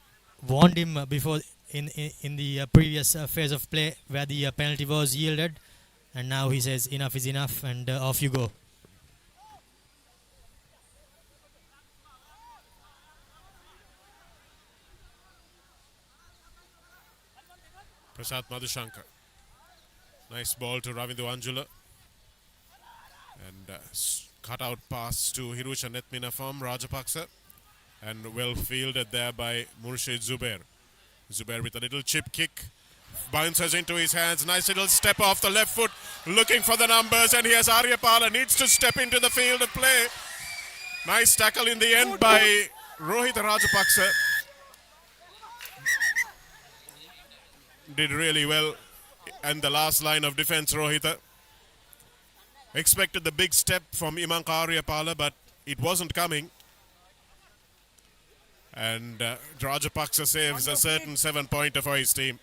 warned him before in the previous phase of play where the penalty was yielded, and now he says enough is enough, and off you go. Prasad Madhushankar. Nice ball to Ravindu Anjula. And cut out pass to Hirusha Netmina from Rajapaksa. And well fielded there by Murshid Zubair. Zubair with a little chip kick. Bounces into his hands. Nice little step off the left foot. Looking for the numbers. And here's Aryapala. Needs to step into the field of play. Nice tackle in the end by Rohit Rajapaksa. Did really well and the last line of defense, Rohita. Expected the big step from Imanka Aryapala, but it wasn't coming. And Rajapaksa saves a certain 7-pointer for his team.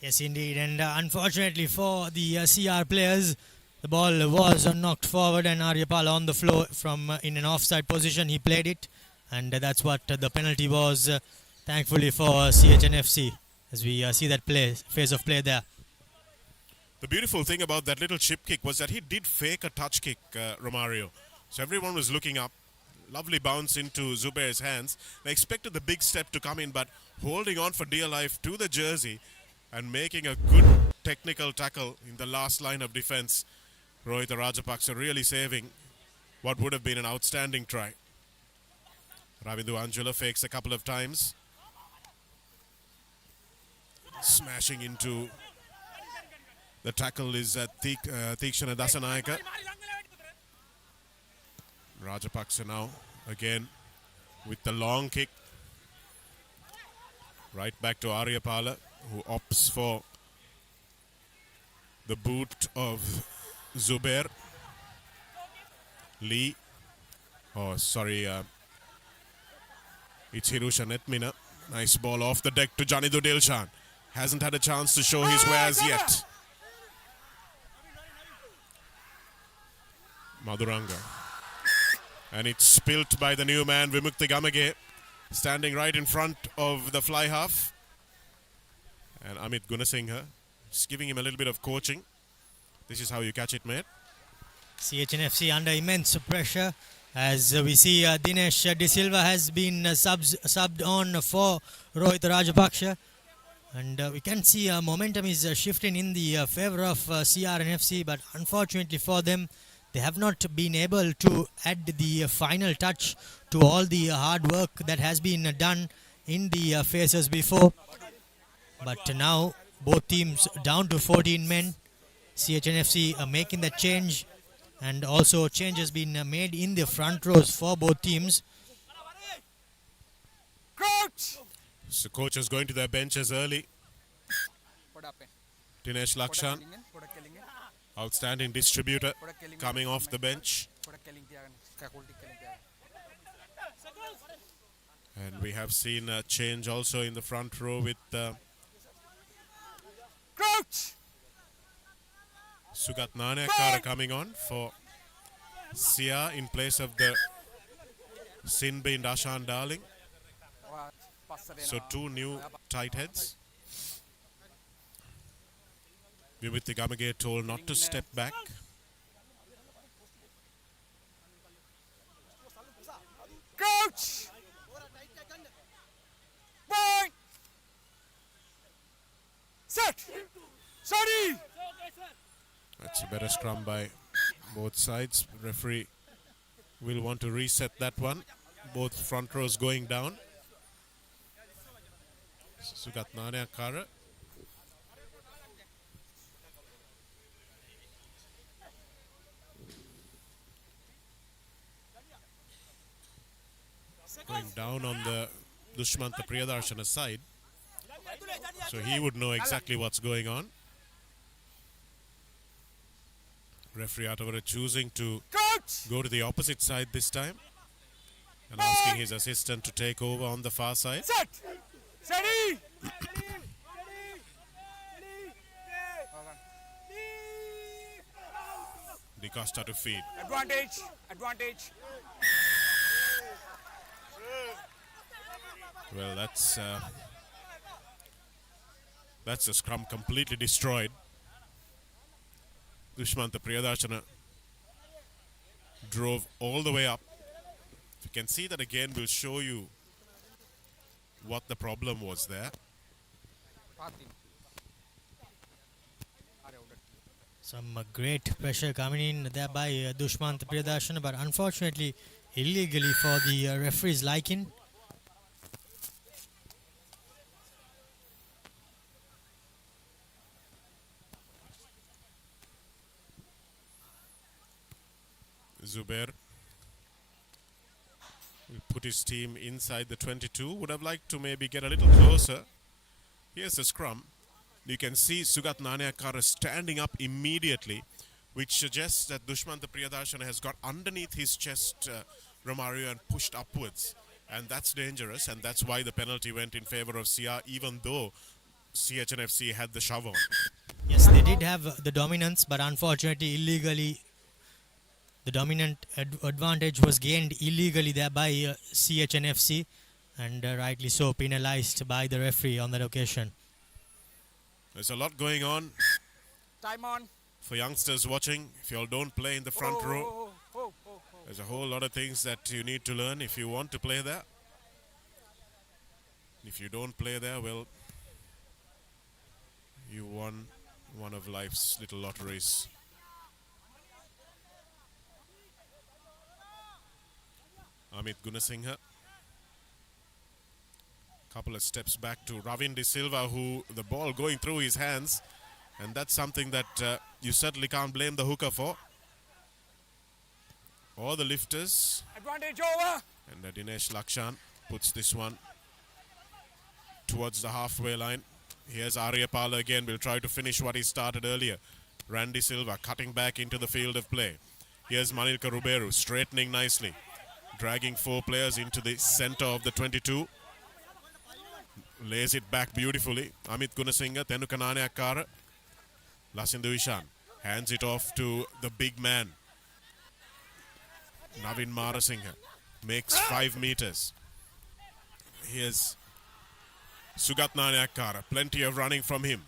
Yes, indeed. And unfortunately for the CR players, the ball was knocked forward and Aryapala on the floor from in an offside position. He played it, and that's what the penalty was, thankfully for CH&FC. As we see that phase of play there. The beautiful thing about that little chip kick was that he did fake a touch kick, Romario. So everyone was looking up. Lovely bounce into Zubair's hands. They expected the big step to come in, but holding on for dear life to the jersey and making a good technical tackle in the last line of defense. Rohita Rajapaksa really saving what would have been an outstanding try. Ravindu Anjula fakes a couple of times. Smashing into the tackle is Tikshana Dasanayaka. Rajapaksa now again with the long kick. Right back to Aryapala, who opts for the boot of Zubair. It's Hirusha Netmina. Nice ball off the deck to Janidu Dilshan. Hasn't had a chance to show his wares yet. Madhuranga. And it's spilt by the new man, Vimukti Gamage, standing right in front of the fly half. And Amit Gunasinghe, just giving him a little bit of coaching. This is how you catch it, mate. CH&FC under immense pressure. As we see, Dinesh De Silva has been subbed on for Rohit Rajapaksha. And we can see momentum is shifting in the favor of CR&FC, but unfortunately for them, they have not been able to add the final touch to all the hard work that has been done in the phases before. But now both teams down to 14 men. CH&FC making the change, and also change has been made in the front rows for both teams. Coach! So coaches going to their benches early. Dinesh Lakshan, outstanding distributor, coming off the bench. And we have seen a change also in the front row with Coach! Sugat Nanayakara coming on for Sia in place of the Sinbin Dashan Darling. So two new tight heads. Viviti Gamage told not to step back. Coach! Point! Set! Sorry! That's a better scrum by both sides. Referee will want to reset that one. Both front rows going down. Sugat Nanayakara. Going down on the Dushmanta Priyadarshana side. So he would know exactly what's going on. Referee Atavara choosing to go to the opposite side this time and asking his assistant to take over on the far side. Set! Steady! De Costa to feed. Advantage! Advantage! Well, that's a scrum completely destroyed. Dushmanta Priyadarshana drove all the way up. If you can see that again, we'll show you what the problem was there. Some great pressure coming in there by Dushmanta Priyadarshana, but unfortunately illegally for the referee's liking. Zubair will put his team inside the 22. Would have liked to maybe get a little closer. Here's the scrum. You can see Sugat Nanayakara standing up immediately, which suggests that Dushmanta Priyadarshana has got underneath his chest Romario and pushed upwards. And that's dangerous, and that's why the penalty went in favor of CR, even though CH&FC had the shove on. Yes, they did have the dominance, but unfortunately illegally the dominant advantage was gained illegally there by CH&FC, and rightly so penalized by the referee on that occasion. There's a lot going on. Time on. For youngsters watching, if you all don't play in the front row, there's a whole lot of things that you need to learn if you want to play there. If you don't play there, well, you won one of life's little lotteries. Amit Gunasinghe. Couple of steps back to Ravin De Silva, who the ball going through his hands, and that's something that you certainly can't blame the hooker for. Or the lifters. Advantage over. And Dinesh Lakshan puts this one towards the halfway line. Here's Aryapala again, will try to finish what he started earlier. Randy Silva cutting back into the field of play. Here's Manilka Ruberu straightening nicely. dragging 4 players into the center of the 22. Lays it back beautifully. Amit Gunasinghe, Tenukanane Akkara. Lasindu Ishan hands it off to the big man. Navin Marasinghe makes 5 meters. Here's Sugatnane Akkara. Plenty of running from him.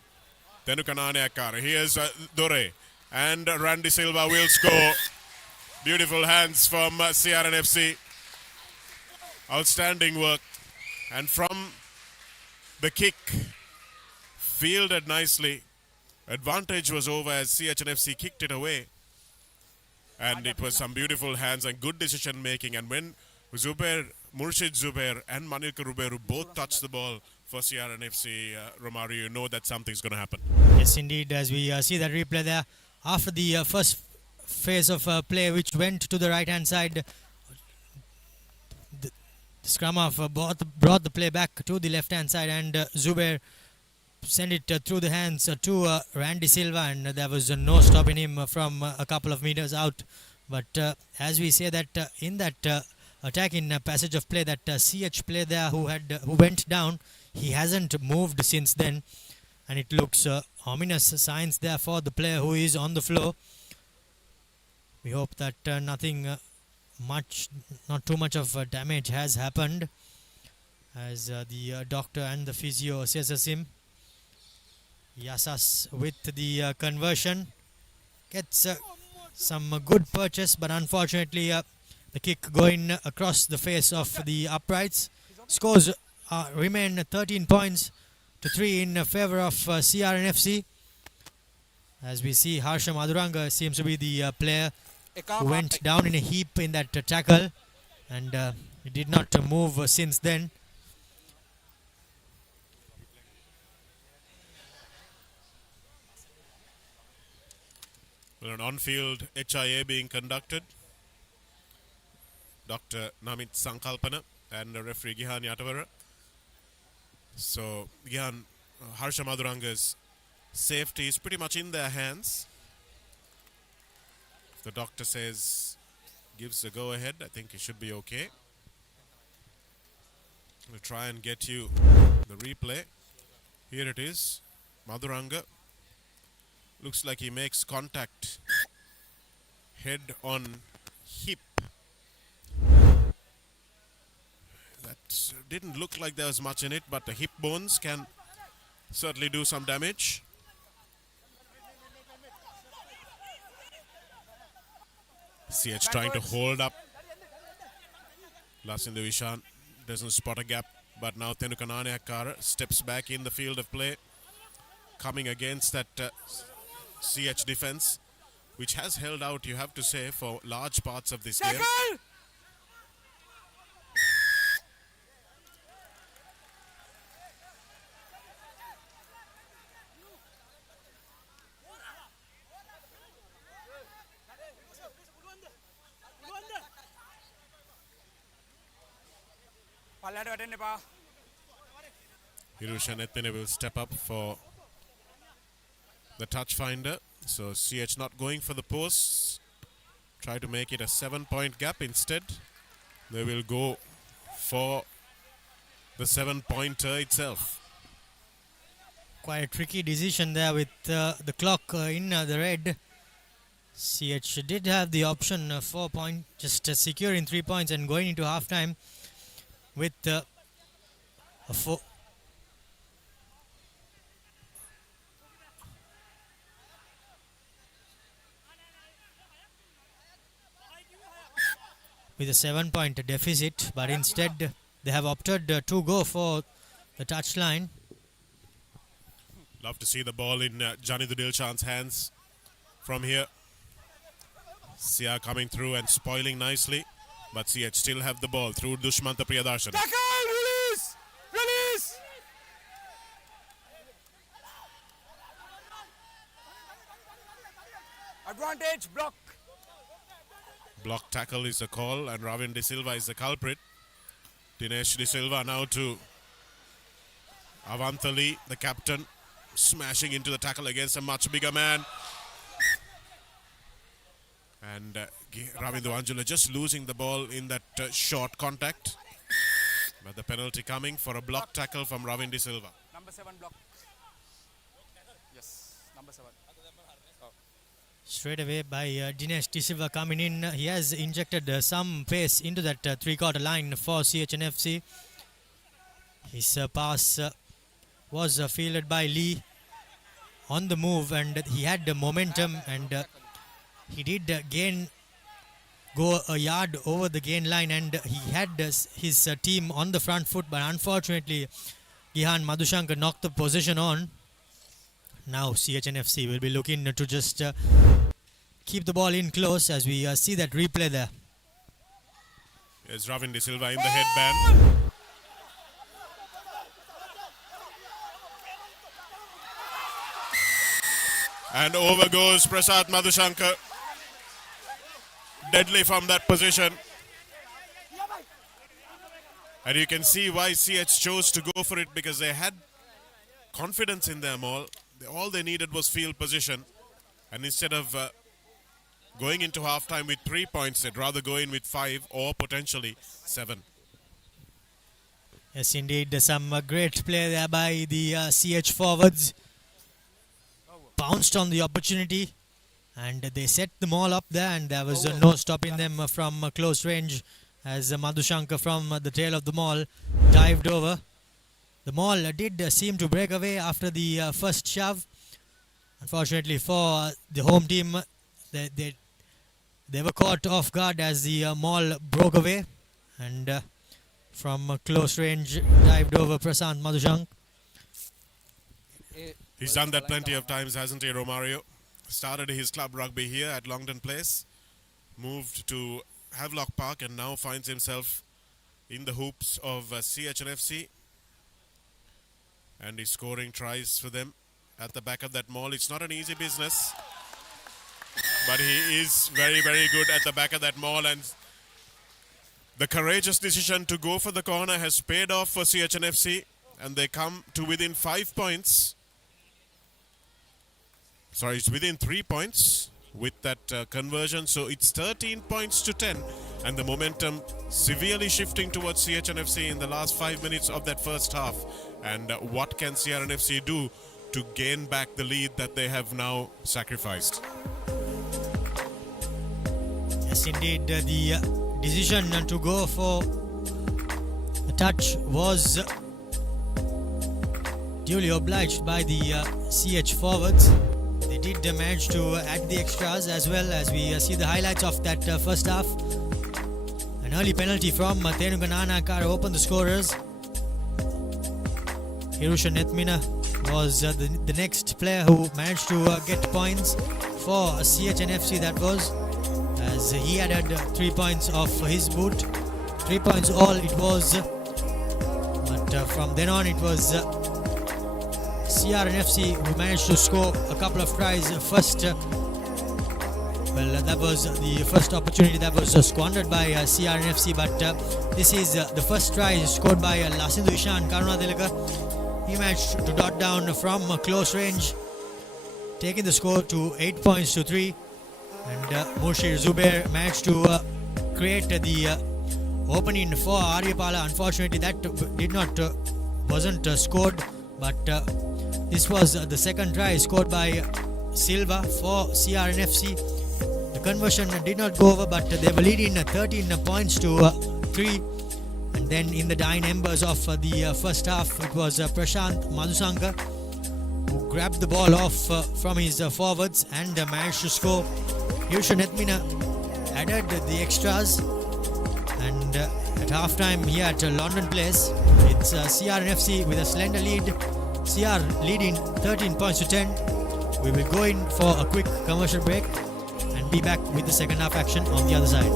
Tenukanane Akkara. Here's Dore. And Randy Silva will score. Beautiful hands from CR&FC. Outstanding work. And from the kick, fielded nicely. Advantage was over as CH&FC kicked it away. And it was some beautiful hands and good decision making. And when Murshid Zubair and Manilka Ruberu both touched the ball for CR&FC, Romario, you know that something's going to happen. Yes, indeed, as we see that replay there. After the first phase of play, which went to the right-hand side, the scrum half brought the play back to the left-hand side, and Zubair sent it through the hands to Randy Silva, and there was no stopping him from a couple of meters out. But as we say that in that attacking passage of play, that CH play there who went down, he hasn't moved since then, and it looks ominous signs there for the player who is on the floor. We hope that not too much of damage has happened, as the doctor and the physio assesses him. Yasas with the conversion gets some good purchase, but unfortunately the kick going across the face of the uprights. Scores remain 13 points to 3 in favor of CR&FC. As we see, Harsha Maduranga seems to be the player who went down in a heap in that tackle, and he did not move since then. Well, an on-field HIA being conducted. Dr. Namit Sankalpana and referee Gihan Yatavara. So, Gihan, Harsha Maduranga's safety is pretty much in their hands. If the doctor gives the go-ahead, I think it should be okay. We'll try and get you the replay. Here it is. Maduranga. Looks like he makes contact. Head on hip. That didn't look like there was much in it, but the hip bones can certainly do some damage. CH trying to hold up. Lasindu Ishan doesn't spot a gap, but now Tenukanane Akkara steps back in the field of play, coming against that CH defense, which has held out, you have to say, for large parts of this game. Hirusha Nettine will step up for the touch finder. So CH not going for the posts. Try to make it a 7-point gap. Instead, they will go for the 7-pointer itself. Quite a tricky decision there with the clock in the red. CH did have the option 4 point, just securing 3 points and going into halftime with a 4. With a 7-point deficit, but instead they have opted to go for the touchline. Love to see the ball in Jani Dudilchand's hands from here. Sia coming through and spoiling nicely, but CH still have the ball through Dushmanta Priyadarshan. Tackle! Release! Release! Advantage, block. Block tackle is the call, and Ravin De Silva is the culprit. Dinesh De Silva now to Avantali, the captain, smashing into the tackle against a much bigger man. And Ravindu Anjula just losing the ball in that short contact. But the penalty coming for a block tackle from Ravin De Silva. Number 7 block. Yes, number 7. Straight away by Dinesh De Silva coming in. He has injected some pace into that three-quarter line for CH&FC. His pass was fielded by Lee on the move, and he had the momentum, and he did go a yard over the gain line, and he had his team on the front foot, but unfortunately Gihan Madhushankar knocked the possession on. Now CH&FC will be looking to just keep the ball in close as we see that replay there. There's Ravin De Silva in the headband. And over goes Prasad Madhushankar. Deadly from that position. And you can see why CH chose to go for it, because they had confidence in them all. All they needed was field position. And instead of going into halftime with 3 points, they'd rather go in with 5 or potentially 7. Yes, indeed. Some great play there by the CH forwards. Pounced on the opportunity, and they set them all up there, and there was no stopping them from close range as Madhushankar from the tail of the maul dived over. The maul did seem to break away after the first shove. Unfortunately for the home team, they were caught off guard as the maul broke away, and from close range dived over Prasant Madhushankar. He's done that plenty of times, hasn't he, Romario? Started his club rugby here at Longdon Place, moved to Havelock Park, and now finds himself in the hoops of CH&FC. And he's scoring tries for them at the back of that maul. It's not an easy business, but he is very, very good at the back of that maul, and the courageous decision to go for the corner has paid off for CH&FC, and they come to within 5 points. Sorry, it's within 3 points with that conversion. So it's 13 points to 10. And the momentum severely shifting towards CH&FC in the last 5 minutes of that first half. And what can CR&FC do to gain back the lead that they have now sacrificed? Yes, indeed. The decision to go for a touch was duly obliged by the CH forwards. They did manage to add the extras as well, as we see the highlights of that first half. An early penalty from Thenuka Nanakara opened the scorers. Hirusha Nethmina was the next player who managed to get points for CH&FC, that was, as he added 3 points off his boot. 3 points all it was, but from then on it was CR&FC who managed to score a couple of tries first. That was the first opportunity that was squandered by CR&FC, but this is the first try scored by Lasindu Ishan Karunatilaka. He managed to dot down from close range, taking the score to 8 points to 3, and Murshid Zubair managed to create the opening for Aryapala. Unfortunately that wasn't scored, but this was the second try scored by Silva for CR&FC. The conversion did not go over, but they were leading 13 points to 3. And then in the dying embers of the first half, it was Prashant Madhushankar who grabbed the ball off from his forwards and managed to score. Hirusha Nethmina added the extras, and at halftime here at Longdon Place, it's CR&FC with a slender lead. CR leading 13 points to 10. We will go in for a quick commercial break and be back with the second half action on the other side.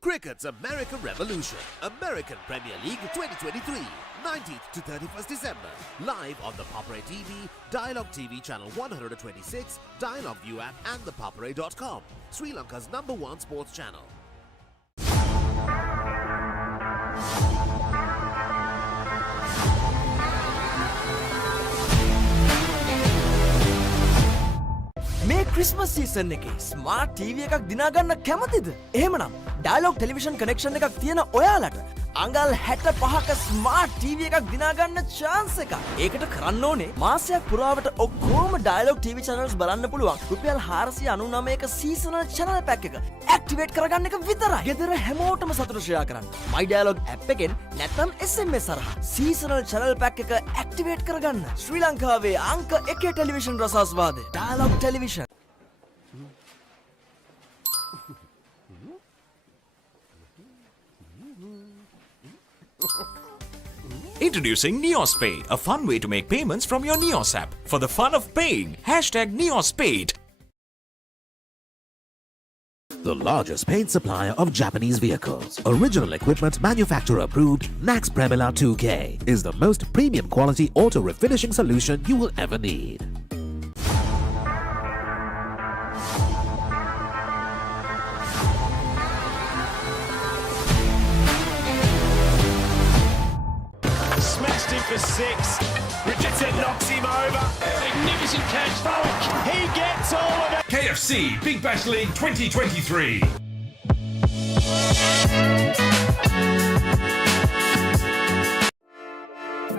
Cricket's America Revolution, American Premier League 2023, 19th to 31st December, live on the Papare TV, Dialogue TV channel 126, Dialogue View app and the Papare.com, Sri Lanka's #1 sports channel. Christmas season එකේ smart TV එකක් දිනා ගන්න කැමතිද? එහෙමනම් dialogue television connection එකක් තියෙන ඔයාලට අඟල් 65ක smart TV එකක් දිනා ගන්න chance එකක්. ඒකට කරන්න ඕනේ මාසයක් පුරාවට ඔක්කොම ඩයලොග් TV channels බලන්න පුළුවන් රුපියල් 499ක seasonal channel pack එක activate කරගන්න එක විතරයි. ගෙදර හැමෝටම සතුට share කරන්න. My Dialog app එකෙන් නැත්නම් SMS හරහා seasonal channel pack එක activate කරගන්න. ශ්‍රී ලංකාවේ අංක 1 television රසාස්වාදය Dialog Television. Introducing NeosPay, a fun way to make payments from your Neos app. For the fun of paying, #NeosPaid. The largest paint supplier of Japanese vehicles. Original equipment manufacturer approved, Nax Premila 2K is the most premium quality auto refinishing solution you will ever need. Smashed him for 6. Richardson knocks him over. Magnificent catch. Falk. He gets all of it. KFC Big Bash League 2023.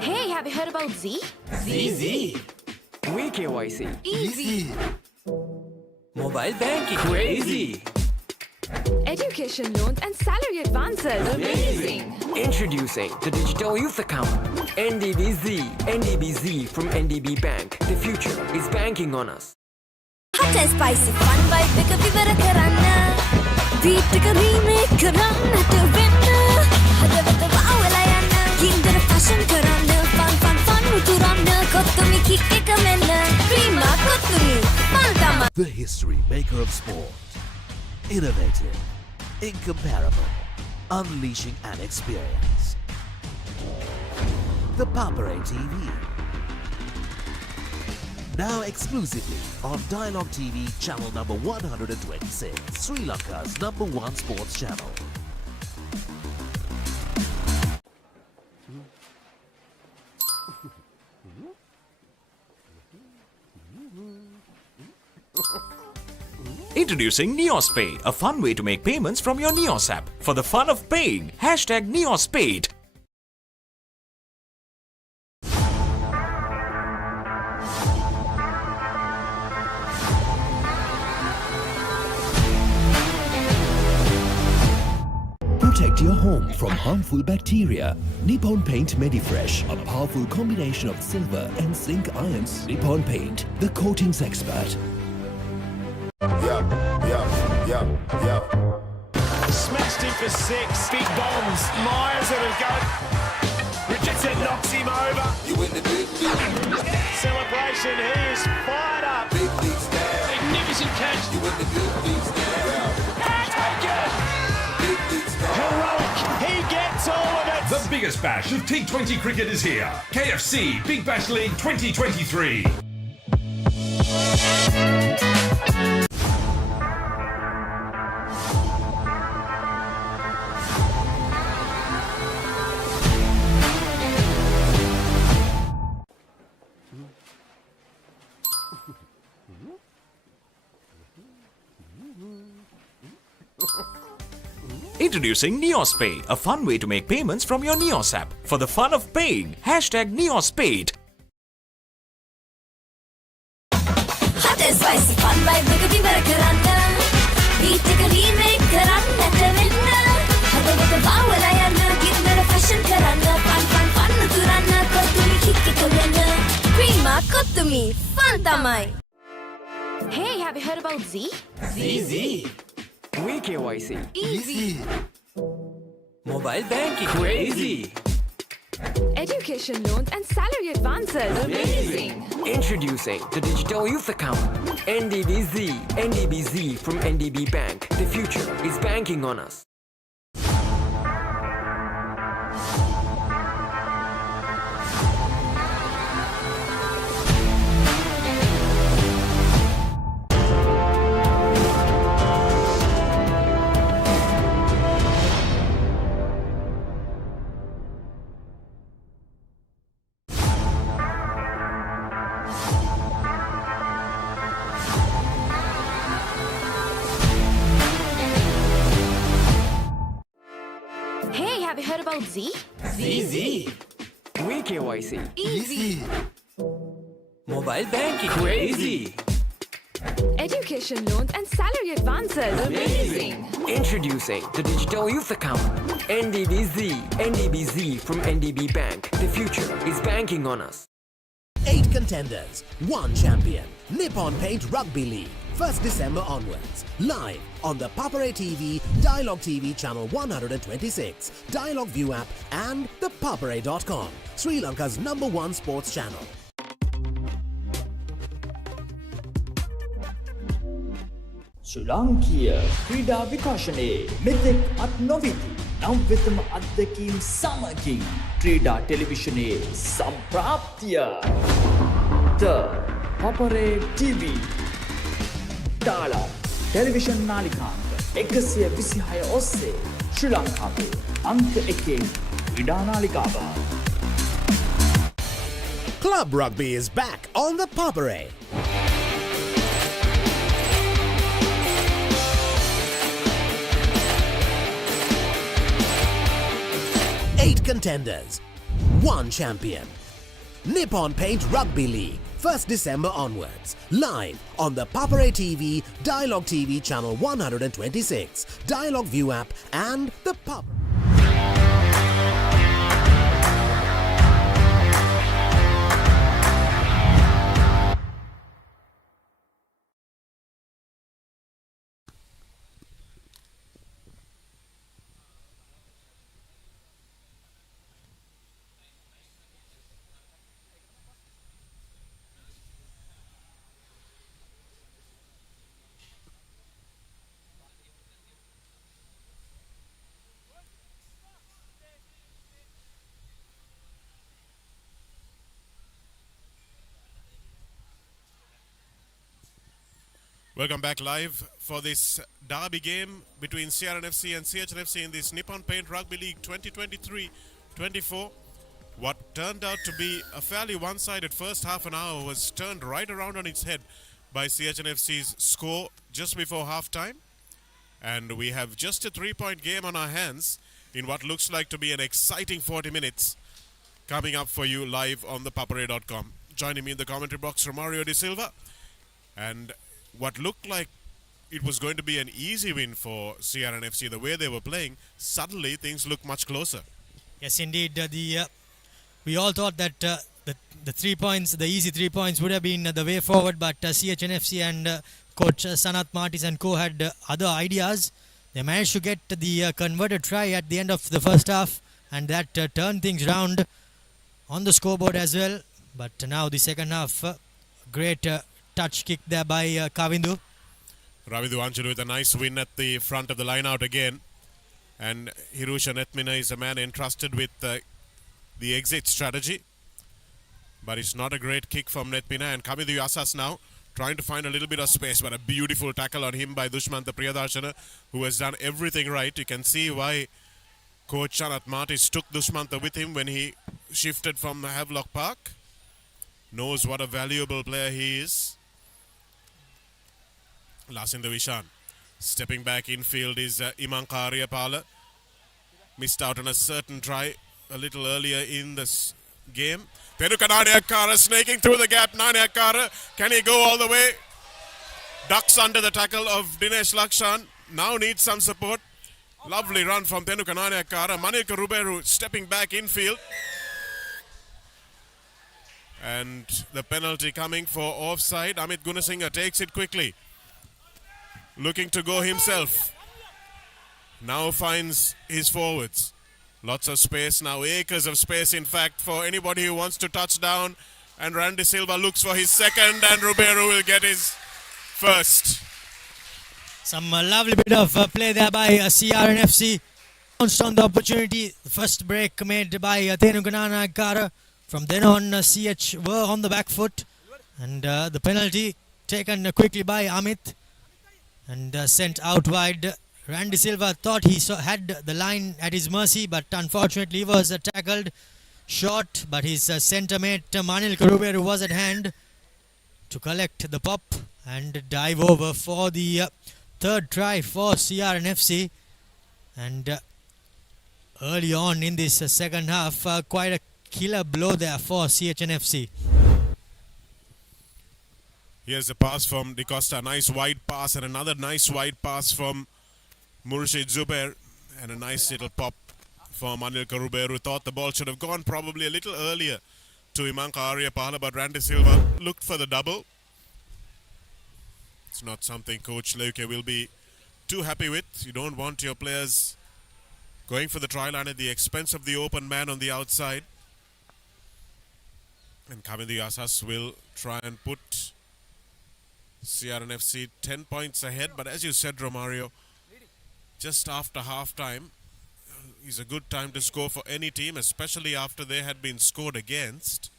Hey, have you heard about Z? ZZ. We KYC. Easy. Mobile banking. Crazy. Education loans and salary advances. Amazing. Introducing the digital youth account. NDBZ. NDBZ from NDB Bank. The future is banking on us. Hot and spicy fun vibe එක විවර කරන්න. Beat එක remake කරන්නට වෙන්න. හදවත වවලා යන්න. Kinder fashion කරන්න. Fun උතුරන්න. කොත්තුමි kick එක මෙන්න. Prima කොත්තුමි. fun තමයි. The history maker of sport. Innovative, incomparable, unleashing an experience. The Papare TV. Now exclusively on Dialog TV channel number 126, Sri Lanka's #1 sports channel. Introducing NeosPay, a fun way to make payments from your Neos app. For the fun of paying, #NeosPaid. Protect your home from harmful bacteria. Nippon Paint Medifresh, a powerful combination of silver and zinc ions. Nippon Paint, the coatings expert. Smashed him for 6. Big bombs. Myers at a go. Richardson knocks him over. You in the big league. Celebration. He is fired up. Big leagues now. Magnificent catch. You in the big leagues now. Taken. Big leagues now. Heroic. He gets all of it. The biggest bash of T20 cricket is here. KFC Big Bash League 2023. Introducing NeosPay, a fun way to make payments from your Neos app. For the fun of paying, #NeosPaid. Hot and spicy fun vibe එක විවර කරන්න. Beat එක remake කරන්නට වෙන්න. හදවත වවලා යන්න. Kinder fashion කරන්න. Fun උතුරන්න. කොත්තුමි kick එක මෙන්න. Prima කොත්තුමි. fun තමයි. Hey, have you heard about Z? ZZ. We KYC. Easy. Mobile banking. Crazy. Education loans and salary advances. Amazing. Introducing the digital youth account. NDBZ. NDBZ from NDB Bank. The future is banking on us. have you heard about Z? Easy. VKYC. Easy. Mobile banking. Crazy. Education loans and salary advances. Amazing. Introducing the Digital Youth Account. NDBZ. NDBZ from NDB Bank. The future is banking on us. 8 contenders, 1 champion. Nippon Paint Rugby League, 1st December onwards. Live on the Papare TV, Dialogue TV channel 126, Dialogue View app and the papare.com, Sri Lanka's #1 sports channel. ශ්‍රී ලාංකීය ක්‍රීඩා විකාශනයේ මෙතෙක් අත් නොවිති නම් වෙතම අත්දැකීම් සමගින් ක්‍රීඩා ටෙලිවිෂනයේ සම්ප්‍රාප්තිය The Papare TV දාලා television නාලිකාංක 126 ඔස්සේ ශ්‍රී ලංකාවේ අන්ත එකේ ක්‍රීඩා නාලිකාව. Club Rugby is back on the Papare. 8 contenders, 1 champion. Nippon Paint Rugby League, 1st December onwards. Live on the Papare TV, Dialogue TV channel 126, Dialogue View app and the Papare. Welcome back live for this derby game between CR&FC and CH&FC in this Nippon Paint Rugby League 2023-24. What turned out to be a fairly one-sided first half an hour was turned right around on its head by CH&FC's score just before half-time. And we have just a 3-point game on our hands in what looks like to be an exciting 40 minutes coming up for you live on the papare.com. Joining me in the commentary box, Romario De Silva. And what looked like it was going to be an easy win for CR&FC, the way they were playing, suddenly things look much closer. Yes, indeed. We all thought that the 3 points, the easy 3 points would have been the way forward, but CH&FC and coach Sanath Martis and co had other ideas. They managed to get the converted try at the end of the first half, and that turned things round on the scoreboard as well. But now the second half, great touch kick there by Kavindu. Ravidu Anjulu with a nice win at the front of the line out again. And Hirusha Netmina is a man entrusted with the exit strategy. But it's not a great kick from Netmina. And Kavindu Yasas now trying to find a little bit of space. But a beautiful tackle on him by Dushmanta Priyadarshana, who has done everything right. You can see why coach Sanath Martis took Dushmanta with him when he shifted from Havelock Park. Knows what a valuable player he is. Lasinda Vishan. Stepping back infield is Iman Kariyapala. Missed out on a certain try a little earlier in this game. Tenuka Naniakara snaking through the gap. Naniakara, can he go all the way? Ducks under the tackle of Dinesh Lakshan. Now needs some support. Lovely run from Tenuka Naniakara. Manika Ruberu stepping back infield. And the penalty coming for offside. Amit Gunasinghe takes it quickly. Looking to go himself. Now finds his forwards. Lots of space now, acres of space in fact for anybody who wants to touch down. And Randy Silva looks for his second and Ruberu will get his first. Some lovely bit of play there by CR&FC. Bounced on the opportunity. The first break made by Tenuka Naniakara. From then on, CH were on the back foot. And the penalty taken quickly by Amit. And sent out wide. Randy Silva thought he had the line at his mercy, but unfortunately he was tackled short. But his centre mate Manil Karuberu was at hand to collect the pop and dive over for the third try for CR&FC. And early on in this second half. Quite a killer blow there for CH&FC. Here's a pass from Da Costa. Nice wide pass and another nice wide pass from Murshid Zubair. And a nice little pop from Anil Karuber, who thought the ball should have gone probably a little earlier to Imanka Arya Pahala, but Randy Silva looked for the double. It's not something Coach Leuke will be too happy with. You don't want your players going for the try line at the expense of the open man on the outside. And Kavindu Yasas will try and put CR&FC 10 points ahead. But as you said, Romario, just after half-time is a good time to score for any team, especially after they had been scored against.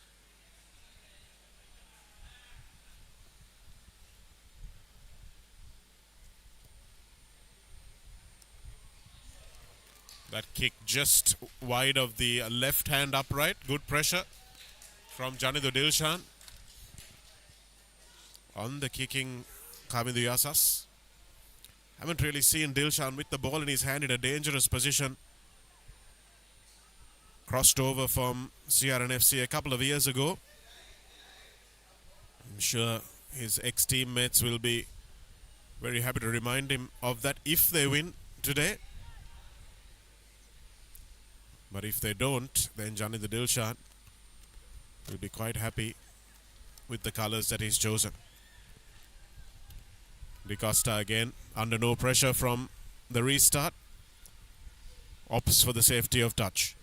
That kick just wide of the left hand upright. Good pressure from Janido Dilshan. On the kicking, Kavindu Yasas. Haven't really seen Dilshan with the ball in his hand in a dangerous position. Crossed over from CR&FC a couple of years ago. I'm sure his ex-teammates will be very happy to remind him of that if they win today. But if they don't, then Janido Dilshan will be quite happy with the colours that he's chosen. Da Costa again under no pressure from the restart. Opts for the safety of touch.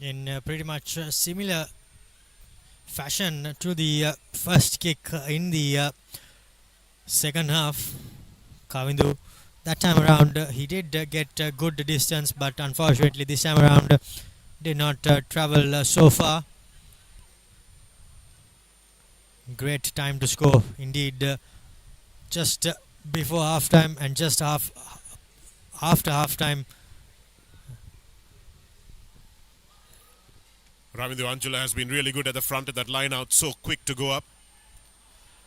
In pretty much similar fashion to the first kick in the second half, Kavindu, that time around he did get good distance, but unfortunately this time around did not travel so far. Great time to score indeed. Just before halftime and just after halftime. Ravindu Anjula has been really good at the front of that line out, so quick to go up.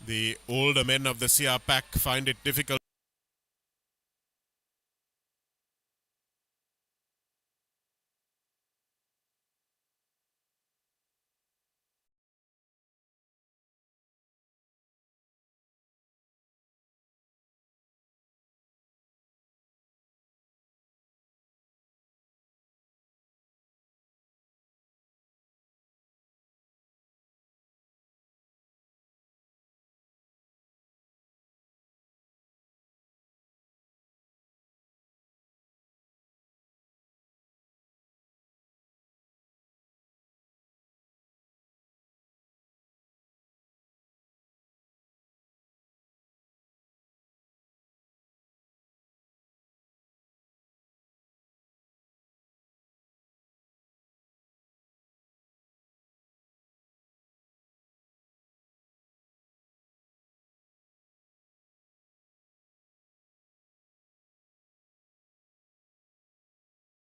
The older men of the CR pack find it difficult.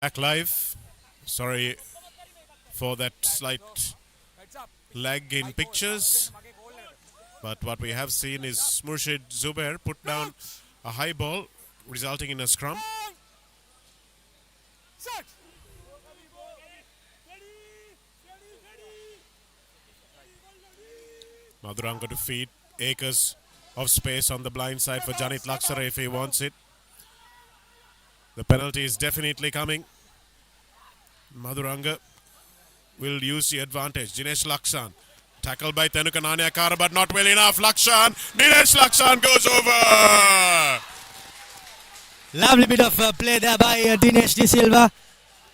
Back live. Sorry for that slight lag in pictures. But what we have seen is Murshid Zubair put down a high ball, resulting in a scrum. Madhuranga to feed acres of space on the blind side for Janit Laksara if he wants it. The penalty is definitely coming. Madhuranga will use the advantage. Dinesh Lakshan. Tackled by Tenuka Nanyakara, but not well enough. Lakshan. Dinesh Lakshan goes over. Lovely bit of play there by Dinesh De Silva.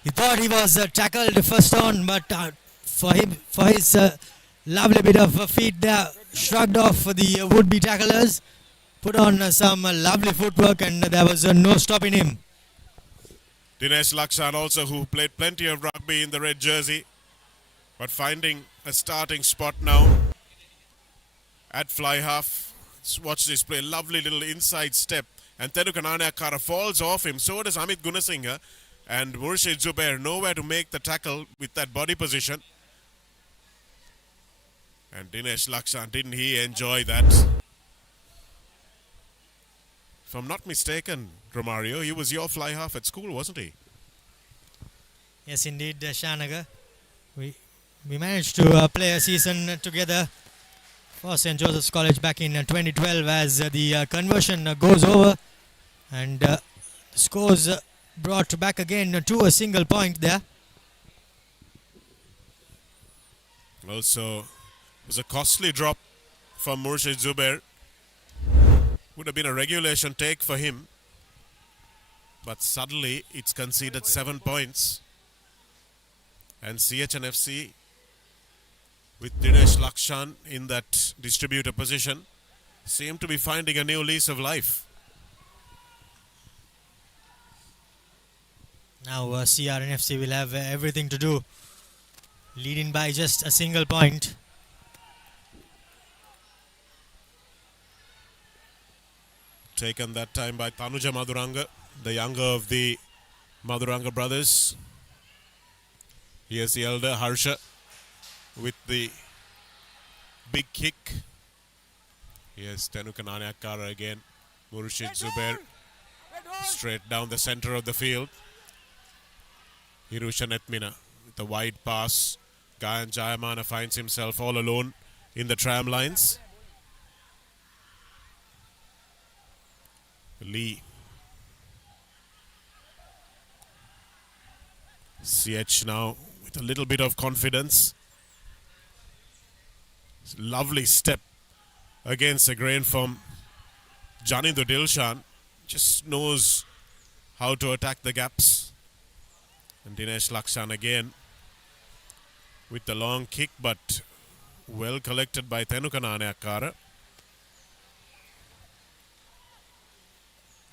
He thought he was tackled first on, but for his lovely bit of feet there, shrugged off the would-be tacklers, put on some lovely footwork, and there was no stopping him. Dinesh Lakshan also, who played plenty of rugby in the red jersey, but finding a starting spot now at fly half. Let's watch this play. Lovely little inside step. And Tenuka Nanyakara falls off him. So does Amit Gunasinghe. And Murshid Zubair nowhere to make the tackle with that body position. And Dinesh Lakshan, didn't he enjoy that? If I'm not mistaken, Romario, he was your fly half at school, wasn't he? Yes, indeed, Shanaga. We managed to play a season together for St. Joseph's College back in 2012 as the conversion goes over and the scores brought back again to a single point there. Also, it was a costly drop from Murshid Zubair. Would have been a regulation take for him. But suddenly, it's conceded 7 points. And CH&FC, with Dinesh Lakshan in that distributor position, seem to be finding a new lease of life. Now CR&FC will have everything to do, leading by just a single point. Taken that time by Tanuja Maduranga, the younger of the Maduranga brothers. Here's the elder Harsha with the big kick. Here's Tenuka Nanayakkara again. Murshid Zubair straight down the center of the field. Hirusha Netmina with a wide pass. Gayan Jayamana finds himself all alone in the tram lines. Lee. CH now with a little bit of confidence. Lovely step against a grain from Janindo Dilshan. Just knows how to attack the gaps. And Dinesh Lakshan again with the long kick, but well collected by Tenuka Nanayakkara.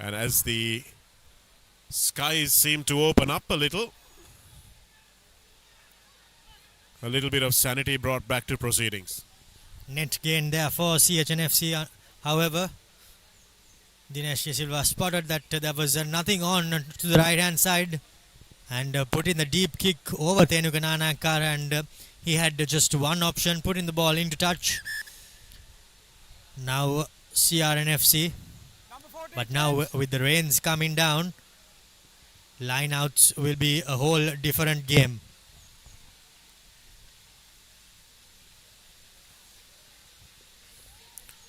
And as the skies seem to open up a little bit of sanity brought back to proceedings. Net gain there for CH&FC. However, Dinesh Silva spotted that there was nothing on to the right hand side and put in the deep kick over Tenuka Nanayakkara, and he had just one option, putting the ball into touch. Now CR&FC, but now with the rains coming down, line-outs will be a whole different game.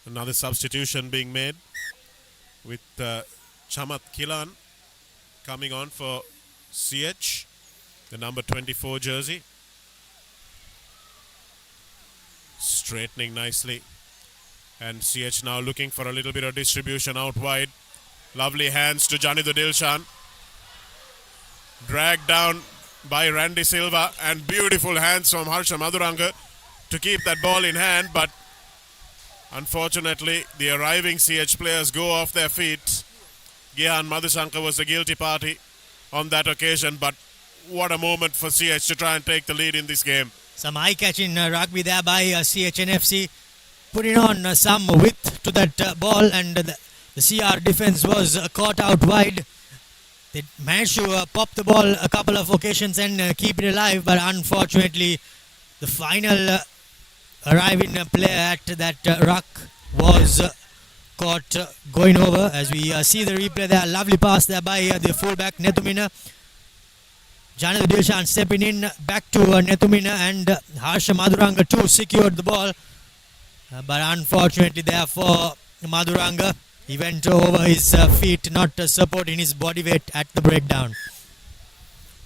Another substitution being made with Chamat Kilan coming on for CH, the number 24 jersey. Straightening nicely. And CH now looking for a little bit of distribution out wide. Lovely hands to Janido Dilshan. Dragged down by Randy Silva, and beautiful hands from Harsha Maduranga to keep that ball in hand, but unfortunately the arriving CH players go off their feet. Gihan Madhusankar was the guilty party on that occasion, but what a moment for CH to try and take the lead in this game. Some eye-catching rugby there by CH&FC, putting on some width to that ball, and the CR defense was caught out wide. They managed to pop the ball a couple of occasions and keep it alive, but unfortunately the final arriving player at that ruck was caught going over. As we see the replay there, lovely pass there by the fullback Netumina. Janido Dilshan stepping in back to Netumina, and Harsha Maduranga too secured the ball. But unfortunately there for Maduranga, he went over his feet, not supporting his body weight at the breakdown.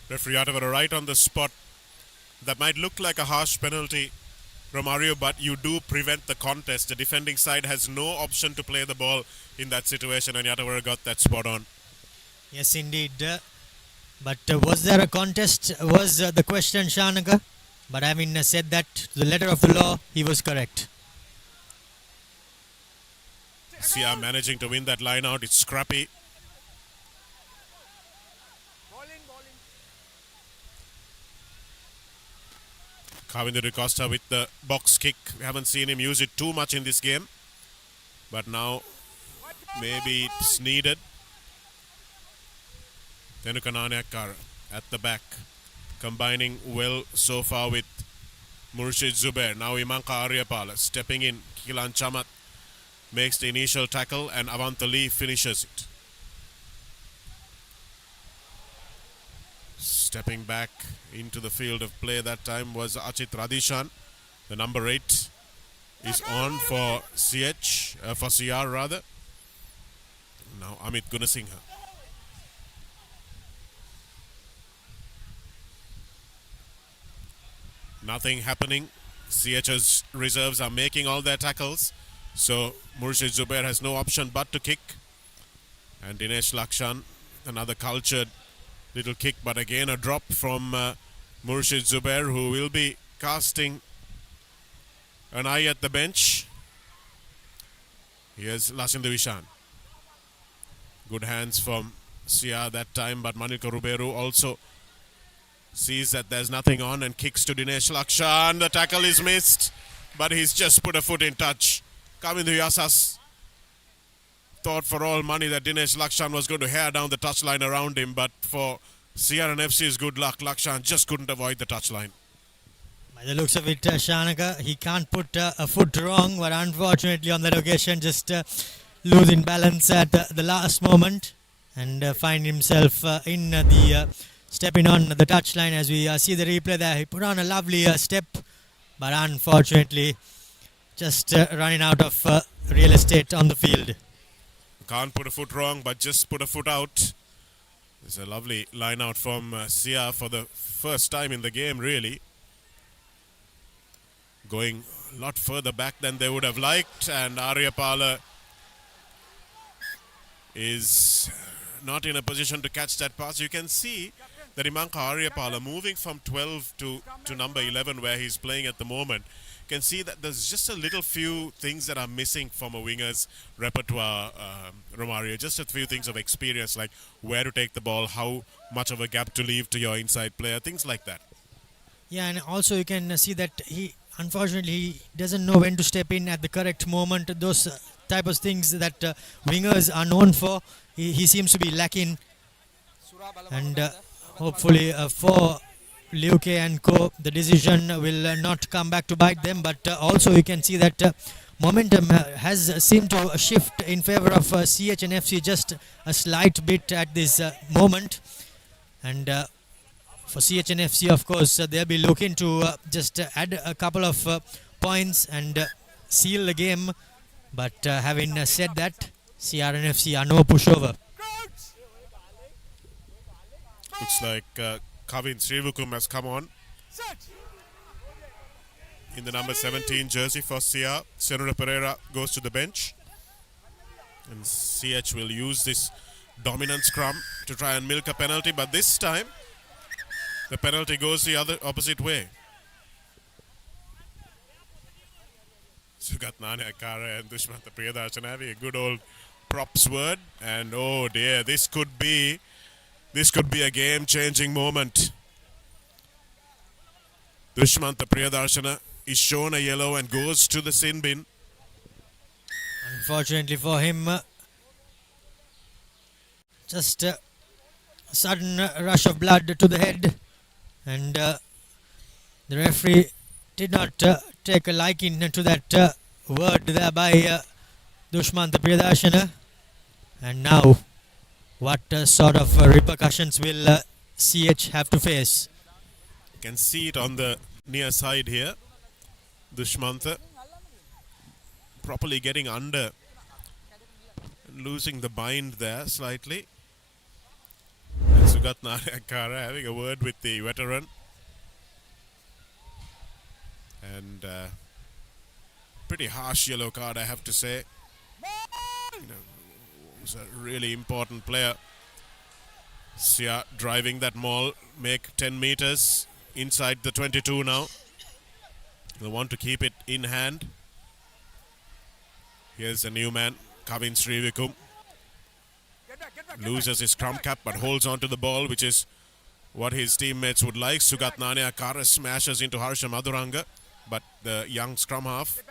Referee Atavara right on the spot. That might look like a harsh penalty, Romario, but you do prevent the contest. The defending side has no option to play the ball in that situation, and Yatavara got that spot on. Yes, indeed. But was there a contest, was the question, Shanaka? But having said that, to the letter of the law, he was correct. CR managing to win that line out. It's scrappy. Kavindu Costa with the box kick. We haven't seen him use it too much in this game, but now maybe it's needed. Tenuka Nanayakkara at the back, combining well so far with Murshid Zubair. Now Imanka Aryapala stepping in. Kilan Chamat makes the initial tackle, and Avanta Lee finishes it. Stepping back into the field of play that time was Achit Radishan. The number 8 is on for for CR rather. Now Amit Gunasinghe. Nothing happening. CH's reserves are making all their tackles. So Murshid Zubair has no option but to kick. And Dinesh Lakshan, another cultured little kick, but again a drop from Murshid Zubair, who will be casting an eye at the bench. Here's Lasindu Ishan. Good hands from CR that time, but Manika Ruberu also sees that there's nothing on and kicks to Dinesh Lakshan. The tackle is missed, but he's just put a foot in touch. Kamindu Yasas thought for all money that Dinesh Lakshan was going to hair down the touchline around him, but for CR&FC's good luck, Lakshan just couldn't avoid the touchline. By the looks of it, Shanaka, he can't put a foot wrong, but unfortunately on that occasion just losing balance at the last moment and find himself in the stepping on the touchline. As we see the replay there, he put on a lovely step, but unfortunately just running out of real estate on the field. Can't put a foot wrong, but just put a foot out. It's a lovely line out from CR for the first time in the game, really. Going a lot further back than they would have liked, and Aryapala is not in a position to catch that pass. You can see that Imanka Aryapala moving from 12 to number 11 where he's playing at the moment. You can see that there's just a little few things that are missing from a winger's repertoire, Romario. Just a few things of experience, like where to take the ball, how much of a gap to leave to your inside player, things like that. Yeah, and also you can see that he doesn't know when to step in at the correct moment. Those type of things that wingers are known for, he seems to be lacking. And hopefully for Liuke and co, the decision will not come back to bite them. But also you can see that momentum has seemed to shift in favor of CH&FC just a slight bit at this moment. And for CH&FC, of course, they'll be looking to just add a couple of points and seal the game. But having said that, CR&FC are no pushover. Looks like Kavin Srivukum has come on in the number 17 jersey for CR. Senura Pereira goes to the bench. And CH will use this dominant scrum to try and milk a penalty. But this time, the penalty goes the opposite way. Sugat Nanyakara and Dushmantha Priyadarshana having a good old props word. And oh dear, this could be a game-changing moment. Dushmantha Priyadarshana is shown a yellow and goes to the sin bin. Unfortunately for him, just a sudden rush of blood to the head, and the referee did not take a liking to that word there by Dushmantha Priyadarshana. And now, what sort of repercussions will CH have to face? You can see it on the near side here. Dushmantha properly getting under, losing the bind there slightly. And Sugat Nanyakara having a word with the veteran. And pretty harsh yellow card, I have to say. Was a really important player. Sia driving that maul, make 10 meters inside the 22 now. They want to keep it in hand. Here's a new man, Kavin Srivikum. Loses his scrum cap but holds on to the ball, which is what his teammates would like. Sugat Nanyakara smashes into Harsha Madhuranga, but the young scrum half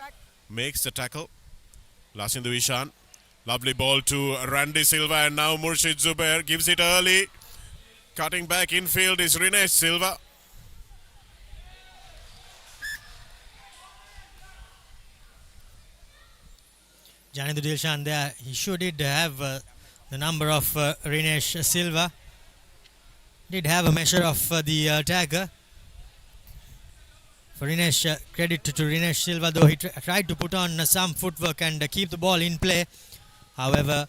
makes the tackle. Lasindu Ishan. Lovely ball to Randy Silva, and now Murshid Zubair gives it early. Cutting back infield is Rinesh Silva. Janendu Dilshan there, he sure did have the number of Rinesh Silva. did have a measure of the attacker. For Rinesh, credit to Rinesh Silva, though he tried to put on some footwork and keep the ball in play. However,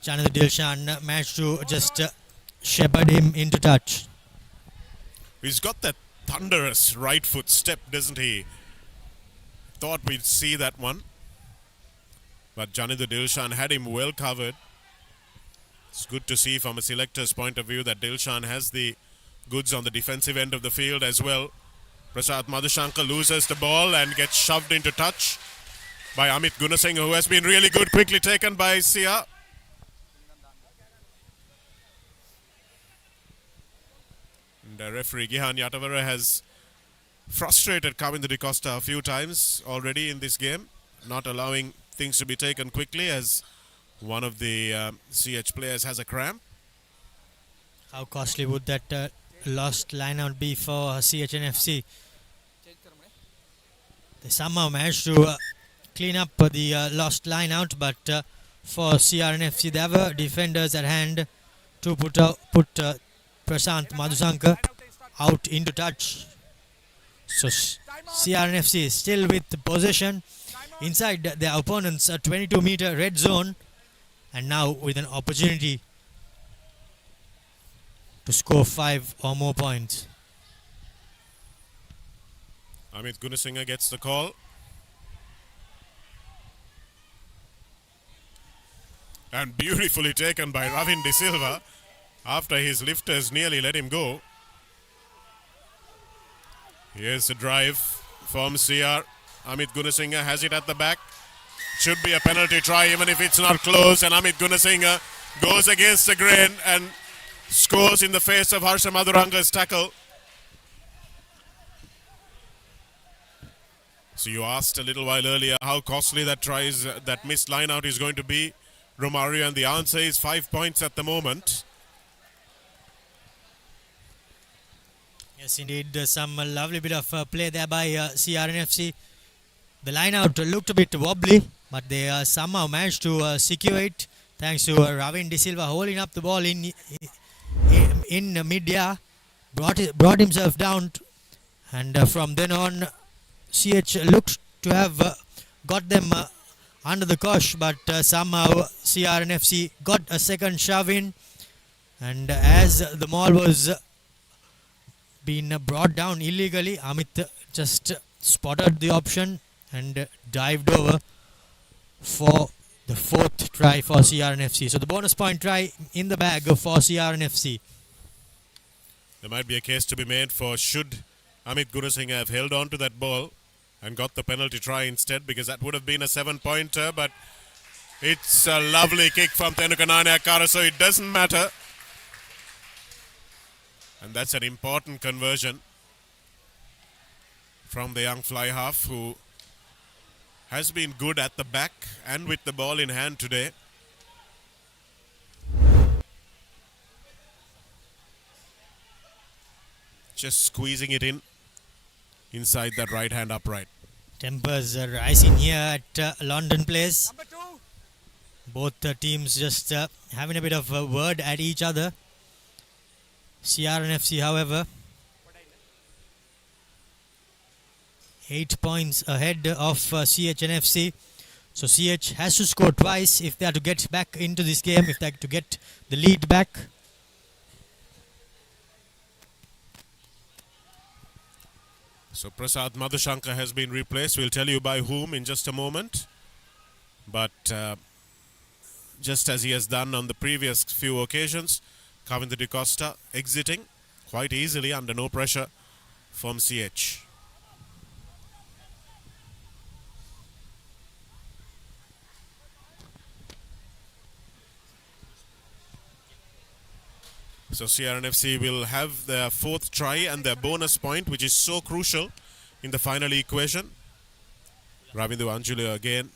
Jonathan Dilshan managed to just shepherd him into touch. He's got that thunderous right foot step, doesn't he? Thought we'd see that one. But Jonathan Dilshan had him well covered. It's good to see from a selector's point of view that Dilshan has the goods on the defensive end of the field as well. Prasad Madhushankar loses the ball and gets shoved into touch by Amit Gunasinghe, who has been really good, quickly taken by CR. And referee Gihan Yatavara has frustrated Kavinda De Costa a few times already in this game, not allowing things to be taken quickly as one of the CH players has a cramp. How costly would that lost line-out be for CH&FC? They somehow managed to clean up the lost line-out, but for CR&FC there were defenders at hand to put Prasant Madhushankar out into touch. So CR&FC is still with possession inside their opponent's 22-meter red zone, and now with an opportunity to score 5 or more points. Amit Gunasinghe gets the call. And beautifully taken by Ravin De Silva after his lifters nearly let him go. Here's the drive from CR. Amit Gunasinghe has it at the back. Should be a penalty try even if it's not close. And Amit Gunasinghe goes against the grain and scores in the face of Harsha Madhuranga's tackle. So you asked a little while earlier how costly that that missed line out is going to be, Romario, and the answer is 5 points at the moment. Yes, indeed, some lovely bit of play there by CR&FC. The line out looked a bit wobbly, but they somehow managed to secure it thanks to Ravin De Silva holding up the ball in mid-air, brought himself down, and from then on CH looked to have got them under the cosh, but somehow CR&FC got a second shove in, and as the maul was being brought down illegally, Amit just spotted the option and dived over for the 4th try for CR&FC. So the bonus point try in the bag for CR&FC. There might be a case to be made for should Amit Gunasinghe have held on to that ball and got the penalty try instead, because that would have been a 7-pointer, but it's a lovely kick from Tenukanane Akara, so it doesn't matter. And that's an important conversion from the young fly half, who has been good at the back and with the ball in hand today. Just squeezing it in inside that right hand upright. Tempers are rising here at Longdon Place. Both teams just having a bit of a word at each other. CR&FC, however, 8 points ahead of CH&FC. So CH has to score twice if they are to get back into this game, if they are to get the lead back. So Prasad Madhushankar has been replaced. We'll tell you by whom in just a moment. But just as he has done on the previous few occasions, Kavinda De Costa exiting quite easily under no pressure from CH. So CR&FC will have their 4th try and their bonus point, which is so crucial in the final equation. Ravindu Anjulu again.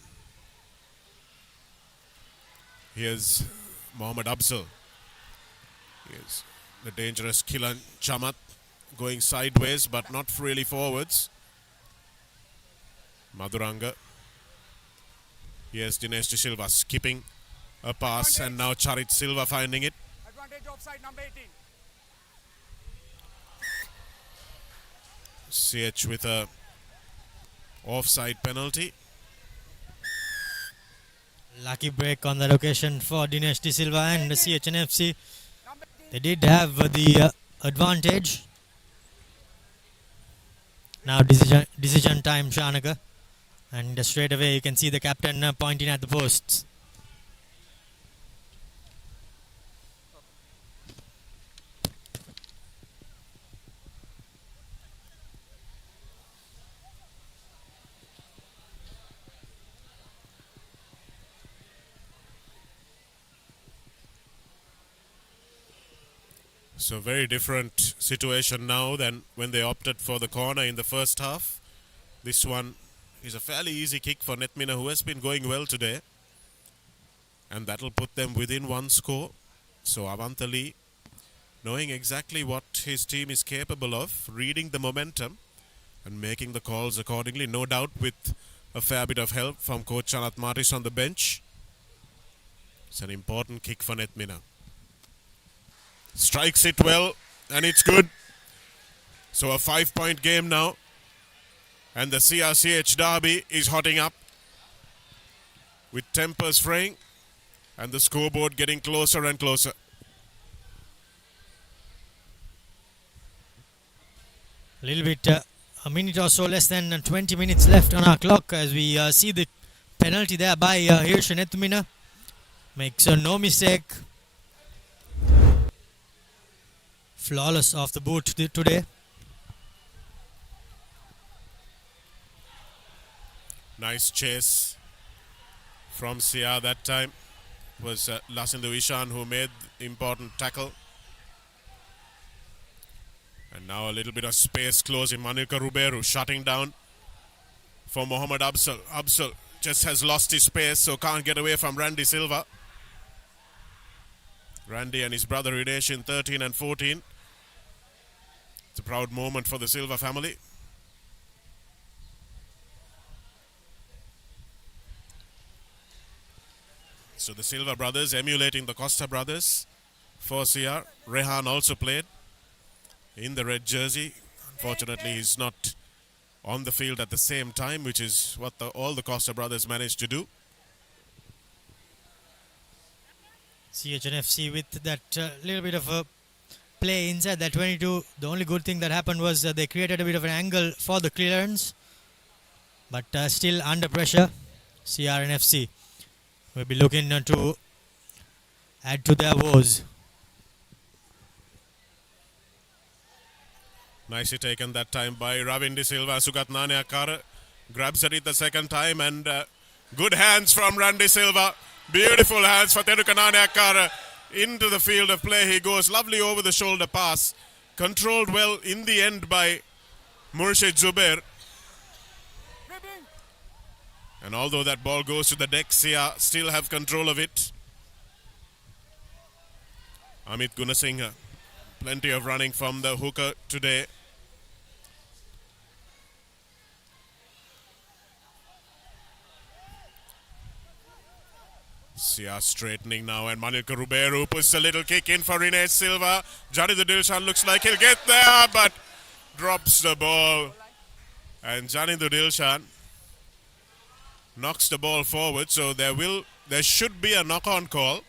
Here's Mohammad Abzal. Here's the dangerous Kilan Chamat going sideways but not really forwards. Madhuranga. Here's Dinesh De Silva skipping a pass, and now Charit Silva finding it. Advantage offside number 18. CH with a offside penalty. Lucky break on that occasion for Dinesh De Silva and the CH&FC. They did have the advantage. Now decision time, Shanaka. And straight away you can see the captain pointing at the posts. So very different situation now than when they opted for the corner in the first half. This one is a fairly easy kick for Netmina, who has been going well today. And that'll put them within one score. So Avantali, knowing exactly what his team is capable of, reading the momentum and making the calls accordingly, no doubt with a fair bit of help from coach Anat Martis on the bench. It's an important kick for Netmina. Strikes it well, and it's good. So a 5-point game now. And the CRCH derby is hotting up, with tempers fraying and the scoreboard getting closer and closer. A little bit, a minute or so less than 20 minutes left on our clock as we see the penalty there by Hirsch Netmina. Makes no mistake. Flawless off the boot today. Nice chase from CR that time. It was Lasindu Ishan who made the important tackle. And now a little bit of space closing. Manuka Ruberu shutting down for Mohammad Absal. Absal just has lost his space, so can't get away from Randy Silva. Randy and his brother Hidesh in 13 and 14. It's a proud moment for the Silva family. So the Silva brothers emulating the Costa brothers for CR. Rehan also played in the red jersey. Unfortunately, he's not on the field at the same time, which is what all the Costa brothers managed to do. CH&FC with that little bit of a play inside that 22. The only good thing that happened was they created a bit of an angle for the clearance, but still under pressure. CR&FC will be looking to add to their woes. Nicely taken that time by Ravin De Silva. Sugat Naneakar grabs it the second time, and good hands from Randy Silva. Beautiful hands for Teruka Naneakar. Into the field of play he goes. Lovely over the shoulder pass. Controlled well in the end by Murshid Zubair. And although that ball goes to the deck, Sia still have control of it. Amit Gunasinghe. Plenty of running from the hooker today. Sia straightening now, and Manuka Ruberu puts a little kick in for Ines Silva. Johnny the Dilshan looks like he'll get there, but drops the ball. And Johnny the Dilshan knocks the ball forward, so there should be a knock-on call.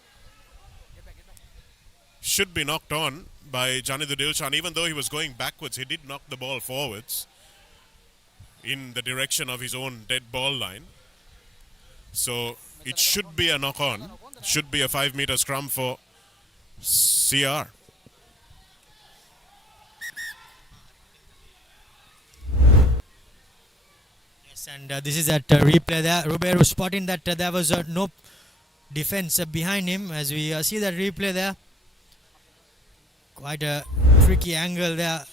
Should be knocked on by Johnny the Dilshan. Even though he was going backwards, he did knock the ball forwards in the direction of his own dead ball line. So it should be a knock-on. Should be a 5-meter scrum for CR. Yes, and this is that replay there. Ruberu spotting that there was no defense behind him. As we see that replay there. Quite a tricky angle there.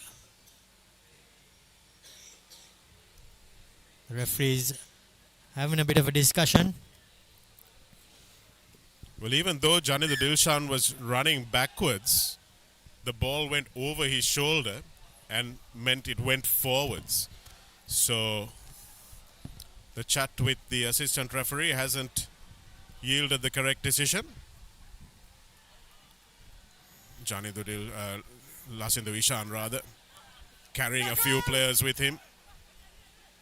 The referees having a bit of a discussion. Well, even though Johnny the Dilshan was running backwards, the ball went over his shoulder and meant it went forwards. So the chat with the assistant referee hasn't yielded the correct decision. Johnny the Lasindu Ishan rather carrying a few players with him.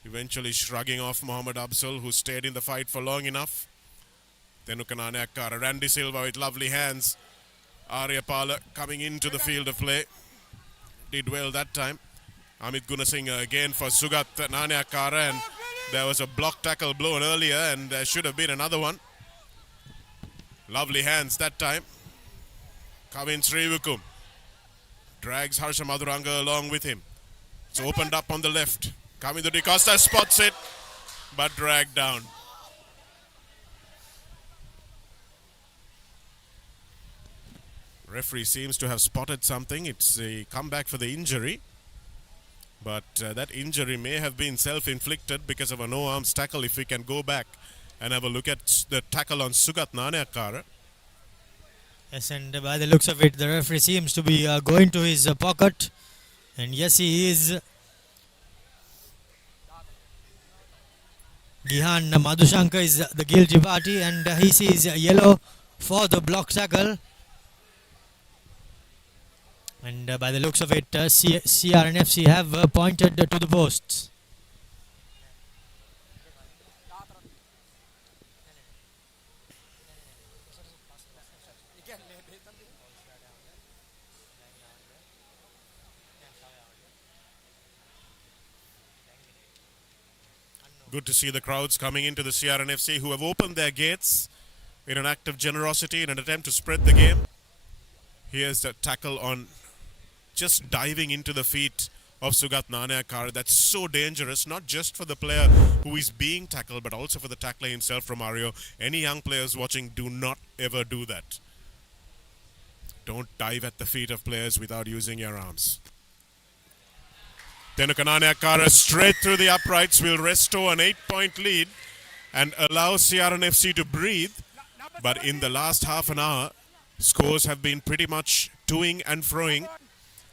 Eventually shrugging off Mohammad Absul, who stayed in the fight for long enough. Tenuka Nanayakara, Randy Silva with lovely hands. Arya Pala coming into the field of play. Did well that time. Amit Gunasinghe again for Sugat Nanayakara, and there was a block tackle blown earlier, and there should have been another one. Lovely hands that time. Kavin Srivikum drags Harsha Madhuranga along with him. It's opened up on the left. Kamindu Di Costa spots it, but dragged down. Referee seems to have spotted something. It's a comeback for the injury. But that injury may have been self-inflicted because of a no-arms tackle. If we can go back and have a look at the tackle on Sugat Nanayakara. Yes, and by the looks of it, the referee seems to be going to his pocket. And yes, he is. Gihan Madhushankar is the guilty party, and he sees yellow for the block tackle. And by the looks of it, CR&FC have pointed to the posts. Good to see the crowds coming into the CR&FC, who have opened their gates in an act of generosity in an attempt to spread the game. Here's the tackle on just diving into the feet of Sugat Nanayakara. That's so dangerous, not just for the player who is being tackled, but also for the tackler himself, Romario. Any young players watching, do not ever do that. Don't dive at the feet of players without using your arms. Tenuka Nanayakara straight through the uprights will restore an 8-point lead and allow CR&FC to breathe. But in the last half an hour, scores have been pretty much toing and froing.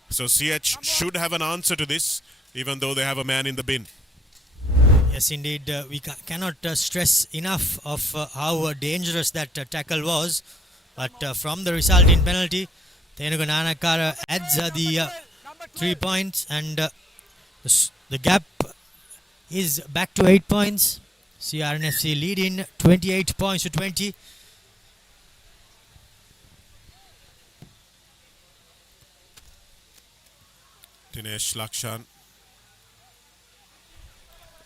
So CH should have an answer to this, even though they have a man in the bin. Yes, indeed. We cannot stress enough of how dangerous that tackle was. But from the resulting penalty, Tenuka Nanayakara adds the 3 points, and the gap is back to 8 points. CR&FC lead in 28 points to 20. Dinesh Lakshan.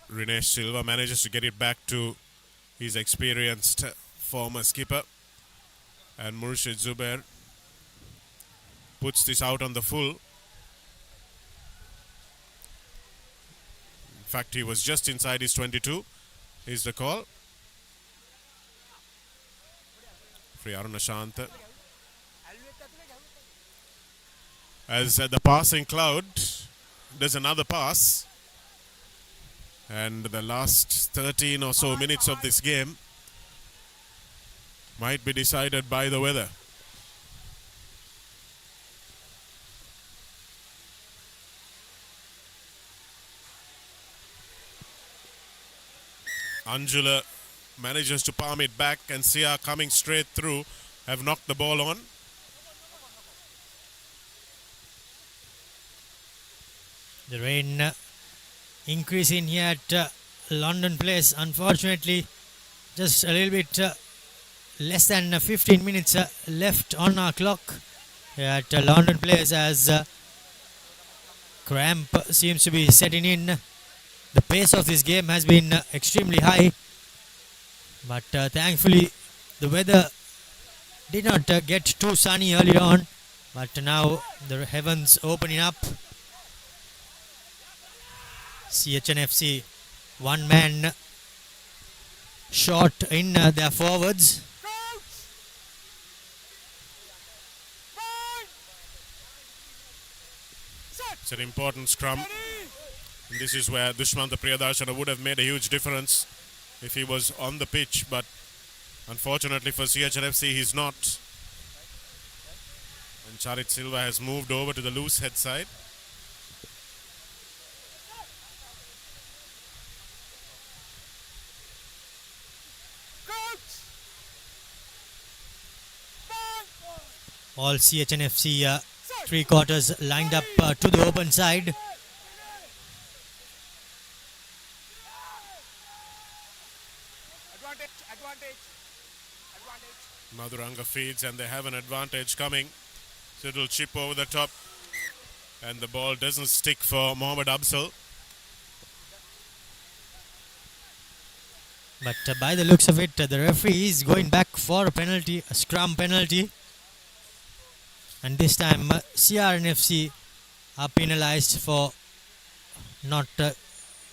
Rinesh Silva manages to get it back to his experienced former skipper. And Murshid Zubair puts this out on the full. In fact, he was just inside his 22. Is the call. Free Aruna Shanta. As the passing cloud does another pass, and the last 13 or so minutes of this game might be decided by the weather. Anjula manages to palm it back, and Sia coming straight through have knocked the ball on. The rain increasing here at Longdon Place. Unfortunately, just a little bit less than 15 minutes left on our clock here at Longdon Place, as cramp seems to be setting in. The pace of this game has been extremely high, but thankfully the weather did not get too sunny earlier on, but now the heavens opening up. CH&FC one man short in their forwards. It's an important scrum. And this is where Dushmantha Priyadarshana would have made a huge difference if he was on the pitch, but unfortunately for CH&FC he's not. And Charit Silva has moved over to the loose head side. All CH&FC three quarters lined up to the open side. Madhuranga feeds and they have an advantage coming. So it'll chip over the top. And the ball doesn't stick for Mohammad Absal. But by the looks of it, the referee is going back for a penalty, a scrum penalty. And this time CR&FC are penalized for not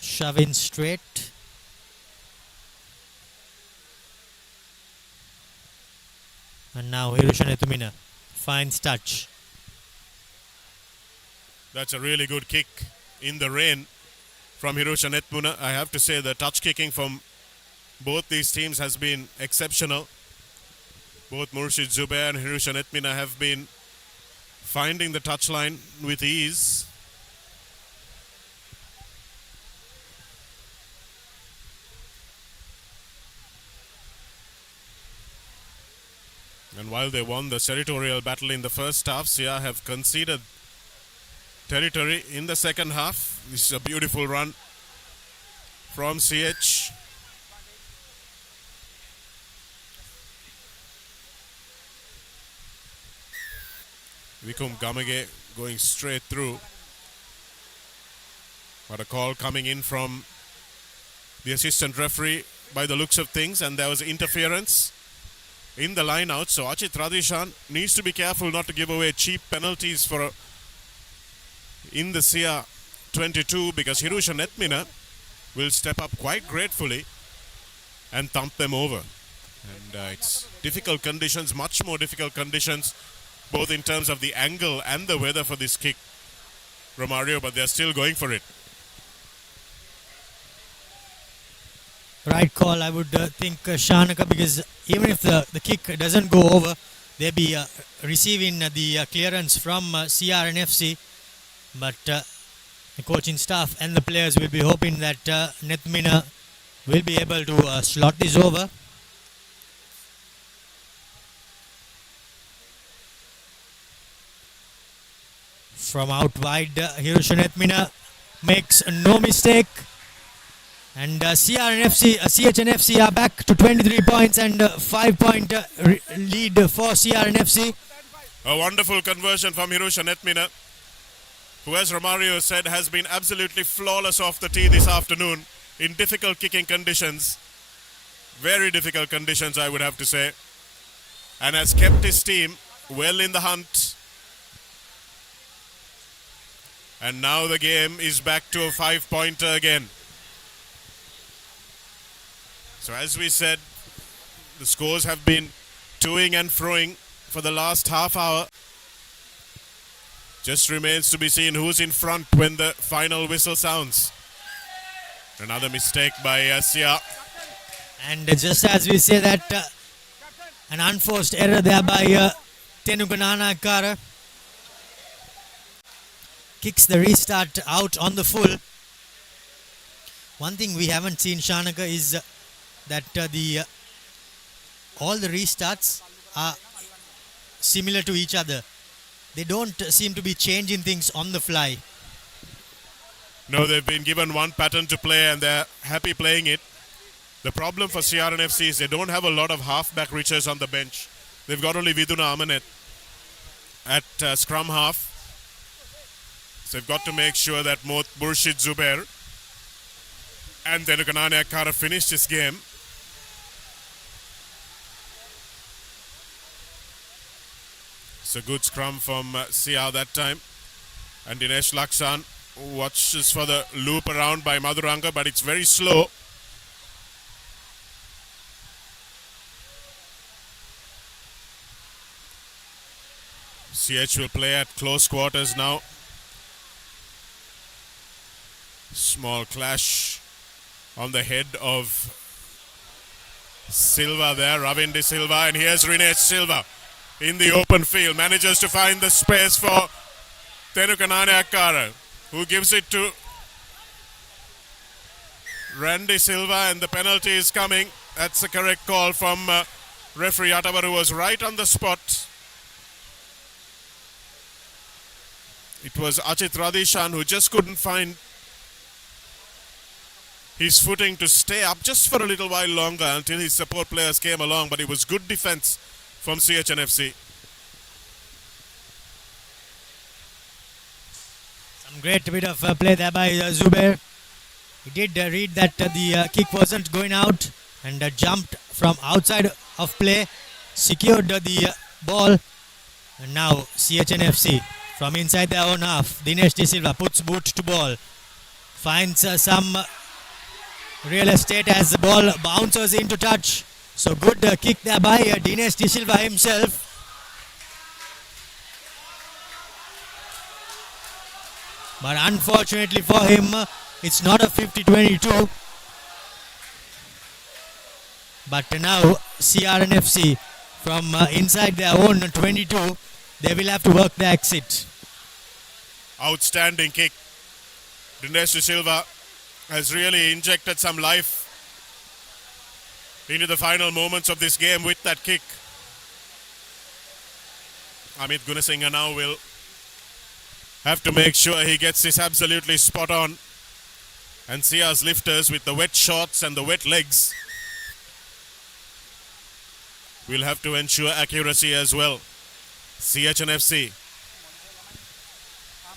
shoving straight. And now Hirosha Netumina finds touch. That's a really good kick in the rain from Hirosha Netumina. I have to say the touch kicking from both these teams has been exceptional. Both Murshid Zubair and Hirosha Netumina have been finding the touchline with ease. And while they won the territorial battle in the first half, CR have conceded territory in the second half. This is a beautiful run from CH. Vikum Gamage going straight through. But a call coming in from the assistant referee by the looks of things, and there was interference in the line out. So Achit Radishan needs to be careful not to give away cheap penalties for in the CR22, because Hirosha Netumina will step up quite gratefully and thump them over. And it's difficult conditions, much more difficult conditions, both in terms of the angle and the weather for this kick, Romario, but they're still going for it. Right call, I would think Shanaka, because even if the kick doesn't go over, they'll be receiving the clearance from CR&FC. But the coaching staff and the players will be hoping that Netumina will be able to slot this over. From out wide, Hirosha Netumina makes no mistake. And CH&FC are back to 23 points and 5-point lead for CR&FC. A wonderful conversion from Hirosha Netumina, who, as Romario said, has been absolutely flawless off the tee this afternoon in difficult kicking conditions. Very difficult conditions, I would have to say. And has kept his team well in the hunt. And now the game is back to a 5-pointer again. So as we said, the scores have been toing and froing for the last half hour. Just remains to be seen who's in front when the final whistle sounds. Another mistake by CR. And just as we say that, an unforced error there by Tenuka Nanakara. Kicks the restart out on the full. One thing we haven't seen, Shanaka, is that all the restarts are similar to each other. They don't seem to be changing things on the fly. No, they've been given one pattern to play and they're happy playing it. The problem for CR&FC is they don't have a lot of halfback reachers on the bench. They've got only Viduna Amanet at scrum half. So they've got to make sure that both Murshid Zubair and Tenukanane Akkara finish this game. It's a good scrum from CR that time. And Dinesh Laksan watches for the loop around by Madhuranga, but it's very slow. CH will play at close quarters now. Small clash on the head of Silva there, Ravindi Silva, and here's Rinesh Silva in the open field, manages to find the space for Tenukanane Akkara, who gives it to Randy Silva, and the penalty is coming. That's the correct call from referee Atavar, who was right on the spot. It was Achit Radishan who just couldn't find his footing to stay up just for a little while longer until his support players came along, but it was good defense from CH&FC. Some great bit of play there by Zubair. He did read that the kick wasn't going out and jumped from outside of play, secured the ball, and now CH&FC from inside their own half. Dinesh De Silva puts boot to ball, finds some real estate as the ball bounces into touch. So good kick there by Dinesh De Silva himself. But unfortunately for him, it's not a 50-22. But now CR&FC from inside their own 22, they will have to work the exit. Outstanding kick. Dinesh De Silva has really injected some life into the final moments of this game with that kick. Amit Gunasinghe now will have to make sure he gets this absolutely spot on. And Sia's lifters with the wet shorts and the wet legs will have to ensure accuracy as well. CH&FC,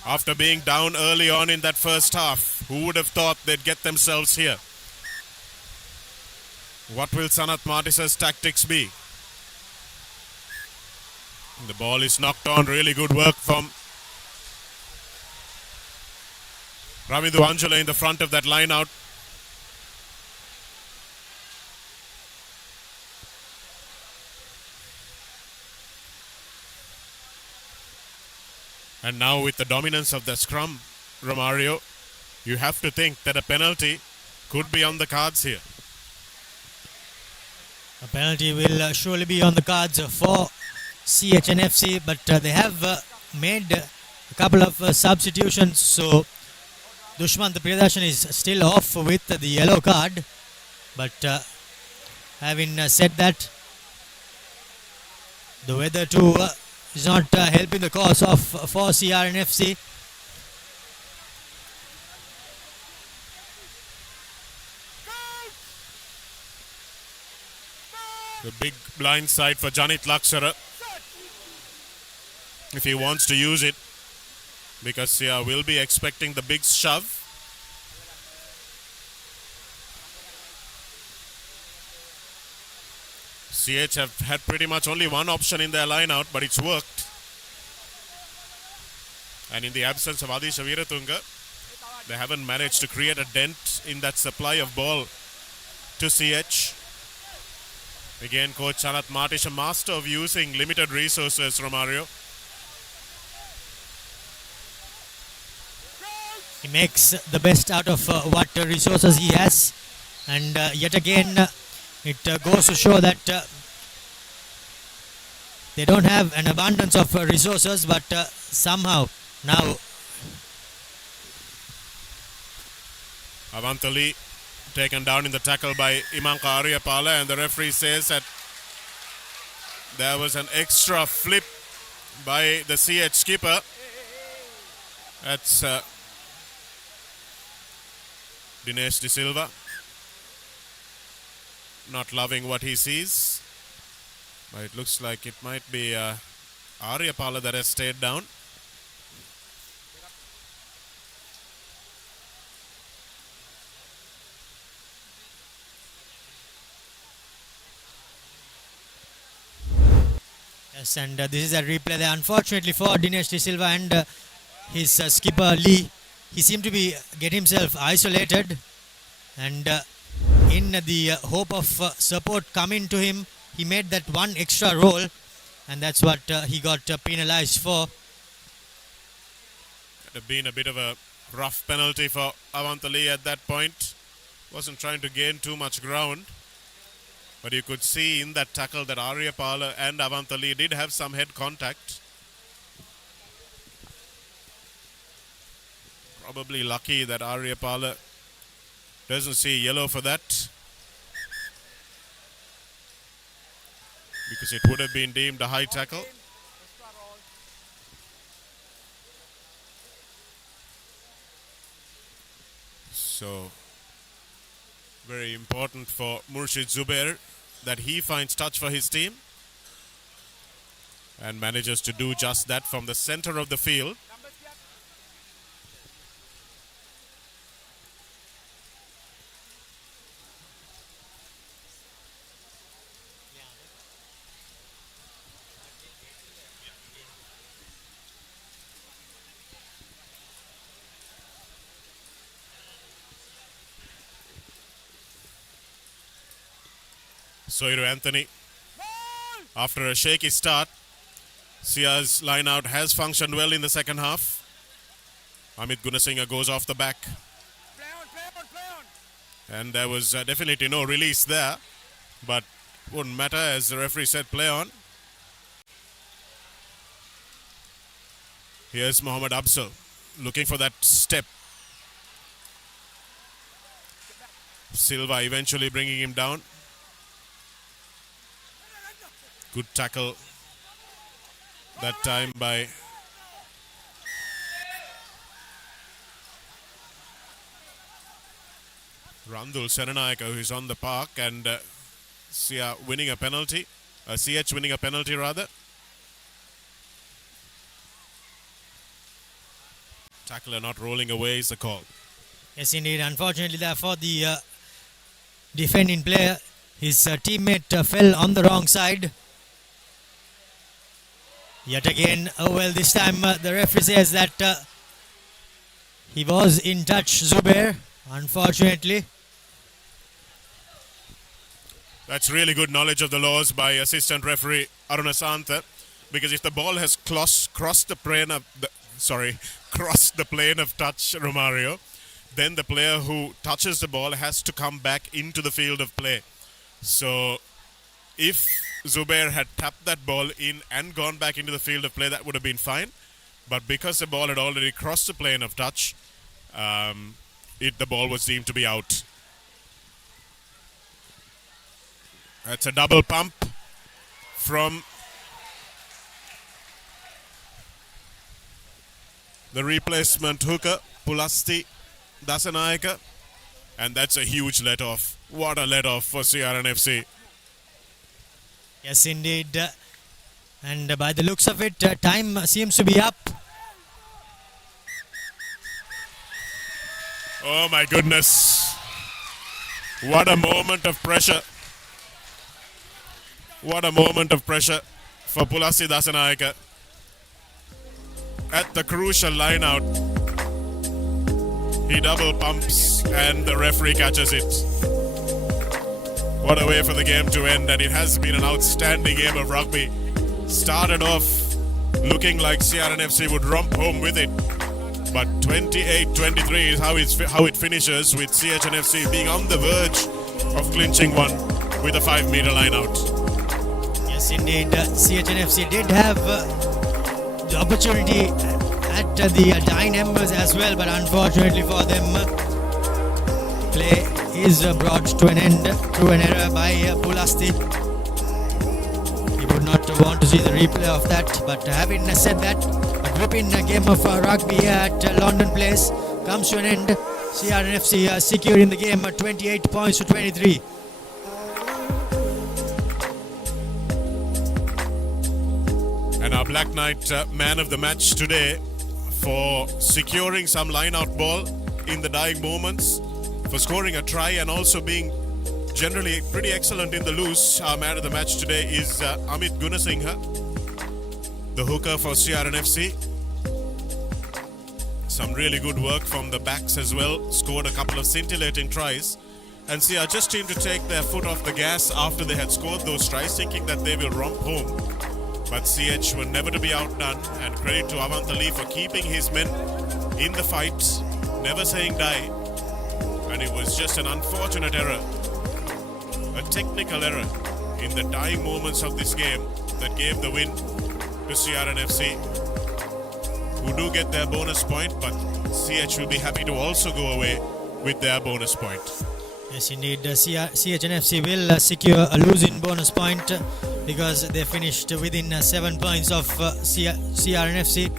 after being down early on in that first half, who would have thought they'd get themselves here? What will Sanat Martis's tactics be? The ball is knocked on. Really good work from Ravindu Anjula in the front of that line out. And now with the dominance of the scrum, Romario, you have to think that a penalty could be on the cards here. A penalty will surely be on the cards for CH&FC, but they have made a couple of substitutions. So Dushmant Priyadarsan is still off with the yellow card. But having said that, the weather too is not helping the cause of for CR&FC. The big blind side for Janit Laksara, if he wants to use it, because Sia will be expecting the big shove. CH have had pretty much only one option in their line out, but it's worked. And in the absence of Adisha Veeratunga, they haven't managed to create a dent in that supply of ball to CH. Again, Coach Sanat Martish, a master of using limited resources, Romario. He makes the best out of what resources he has. And yet again, it goes to show that they don't have an abundance of resources, but somehow now Avantali taken down in the tackle by Imanka Aryapala, and the referee says that there was an extra flip by the CH skipper. That's Dinesh De Silva not loving what he sees, but it looks like it might be Aryapala that has stayed down. Yes, and this is a replay there. Unfortunately for Dinesh De Silva and his skipper Lee, he seemed to be get himself isolated, and in the hope of support coming to him, he made that one extra roll, and that's what he got penalized for. Could have been a bit of a rough penalty for Avantali at that point. Wasn't trying to gain too much ground. But you could see in that tackle that Aryapala and Avantali did have some head contact. Probably lucky that Aryapala doesn't see yellow for that, because it would have been deemed a high tackle. So very important for Murshid Zubair that he finds touch for his team. and manages to do just that from the center of the field. Soiru Anthony, after a shaky start, Sia's line out has functioned well in the second half. Amit Gunasinghe goes off the back. And there was definitely no release there, but wouldn't matter as the referee said play on. Here's Mohammad Absal looking for that step. Silva eventually bringing him down. Good tackle that time by Randul Seranayaka, who's on the park, and Sia winning a penalty. CH winning a penalty rather. Tackler not rolling away is the call. Yes, indeed. Unfortunately, therefore, the defending player, his teammate fell on the wrong side. Yet again, well, this time the referee says that he was in touch, Zubair, unfortunately. That's really good knowledge of the laws by assistant referee Aruna Santha, because if the ball has crossed the plane of touch, Romario, then the player who touches the ball has to come back into the field of play. So if Zubair had tapped that ball in and gone back into the field of play, that would have been fine. But because the ball had already crossed the plane of touch, the ball was deemed to be out. That's a double pump from the replacement hooker, Pulasti Dasanayaka. And that's a huge let-off. What a let-off for CR&FC. Yes, indeed. And by the looks of it, time seems to be up. Oh my goodness. What a moment of pressure. What a moment of pressure for Pulasti Dasanayaka. At the crucial line out, he double pumps and the referee catches it. What a way for the game to end, and it has been an outstanding game of rugby. Started off looking like CR&FC would romp home with it, but 28-23 is how it finishes, with CH&FC being on the verge of clinching one with a 5-meter line out. Yes, indeed. CH&FC did have the opportunity at the dying embers as well, but unfortunately for them, play is brought to an end through an error by Pulasti. He would not want to see the replay of that, but having said that, a gripping game of rugby here at Longdon Place comes to an end. CR&FC securing the game at 28 points to 23. And our Black Knight man of the match today for securing some line-out ball in the dying moments, for scoring a try and also being generally pretty excellent in the loose. Our man of the match today is Amit Gunasinghe, the hooker for CR&FC. Some really good work from the backs as well. Scored a couple of scintillating tries. And CR just seemed to take their foot off the gas after they had scored those tries, thinking that they will romp home. But CH were never to be outdone, and credit to Avant Ali for keeping his men in the fight, never saying die. And it was just an unfortunate error, a technical error in the dying moments of this game that gave the win to CR&FC, who do get their bonus point, but CH will be happy to also go away with their bonus point. Yes, indeed. CH&FC will secure a losing bonus point because they finished within 7 points of CR&FC.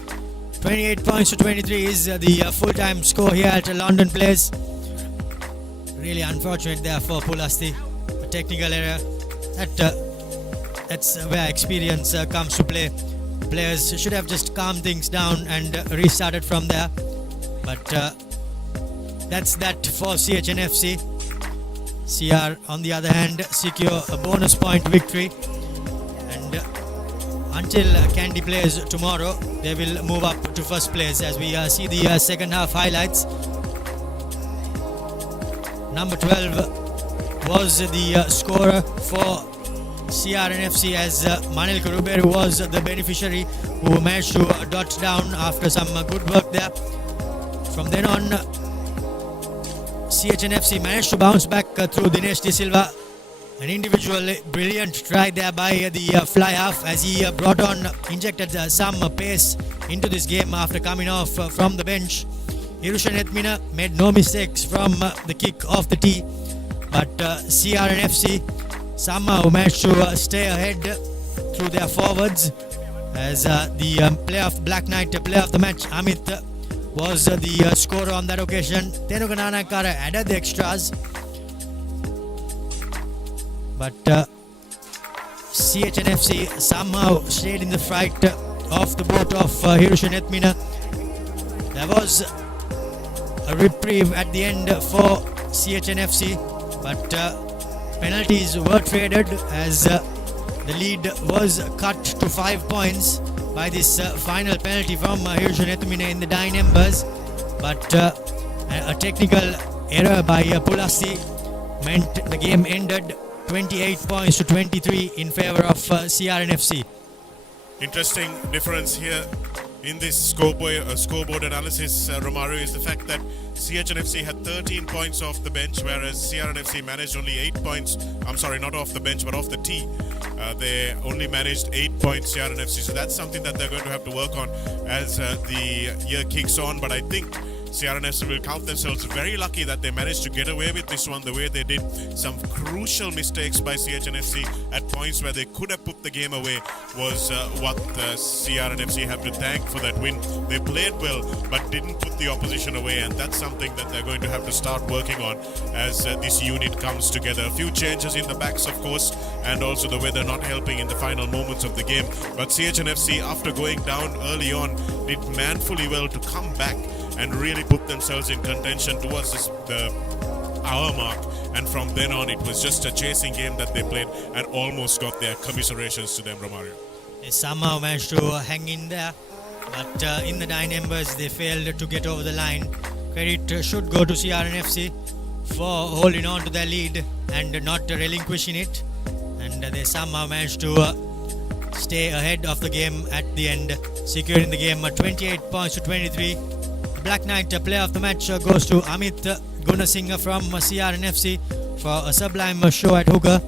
28 points to 23 is the full-time score here at Longdon Place. Really unfortunate there for Pulasti. A technical error that that's where experience comes to play. Players should have just calmed things down and restarted from there. But that's that for CH&FC. CR, on the other hand, secure a bonus point victory. And until Candy plays tomorrow, they will move up to first place as we see the second half highlights. Number 12 was the scorer for CR&FC as Manil Kuruberu was the beneficiary who managed to dot down after some good work there. From then on, CH&FC managed to bounce back through Dinesh De Silva. An individual brilliant try there by the fly half as he injected some pace into this game after coming off from the bench. Hirusha Nethmina made no mistakes from the kick off the tee, but CR&FC somehow managed to stay ahead through their forwards as the player of Black Knight, player of the match, Amit, was the scorer on that occasion. Tenugananakara added the extras, but CH&FC somehow stayed in the fight off the boat of Hirusha Nethmina. There was a reprieve at the end for CH&FC, but penalties were traded as the lead was cut to 5 points by this final penalty from Hirusha Nethmina in the dying embers. But a technical error by Pulassi meant the game ended 28 points to 23 in favor of CR&FC. Interesting difference here in this scoreboard analysis, Romario, is the fact that CH&FC had 13 points off the bench, whereas CR&FC managed only 8 points. I'm sorry, not off the bench, but off the tee. They only managed 8 points, CR&FC. So that's something that they're going to have to work on as the year kicks on. But I think CR&FC will count themselves very lucky that they managed to get away with this one the way they did. Some crucial mistakes by CH&FC at points where they could have put the game away was what CR&FC have to thank for that win. They played well but didn't put the opposition away, and that's something that they're going to have to start working on as this unit comes together. A few changes in the backs, of course, and also the weather not helping in the final moments of the game. But CH&FC, after going down early on, did manfully well to come back and really put themselves in contention towards the hour mark. And from then on, it was just a chasing game that they played and almost got their commiserations to them, Romario. They somehow managed to hang in there, but in the dying embers, they failed to get over the line. Credit should go to CR&FC for holding on to their lead and not relinquishing it. And they somehow managed to stay ahead of the game at the end, securing the game 28 points to 23. Black Knight player of the match goes to Amit Gunasinghe from CR&FC for a sublime show at hooker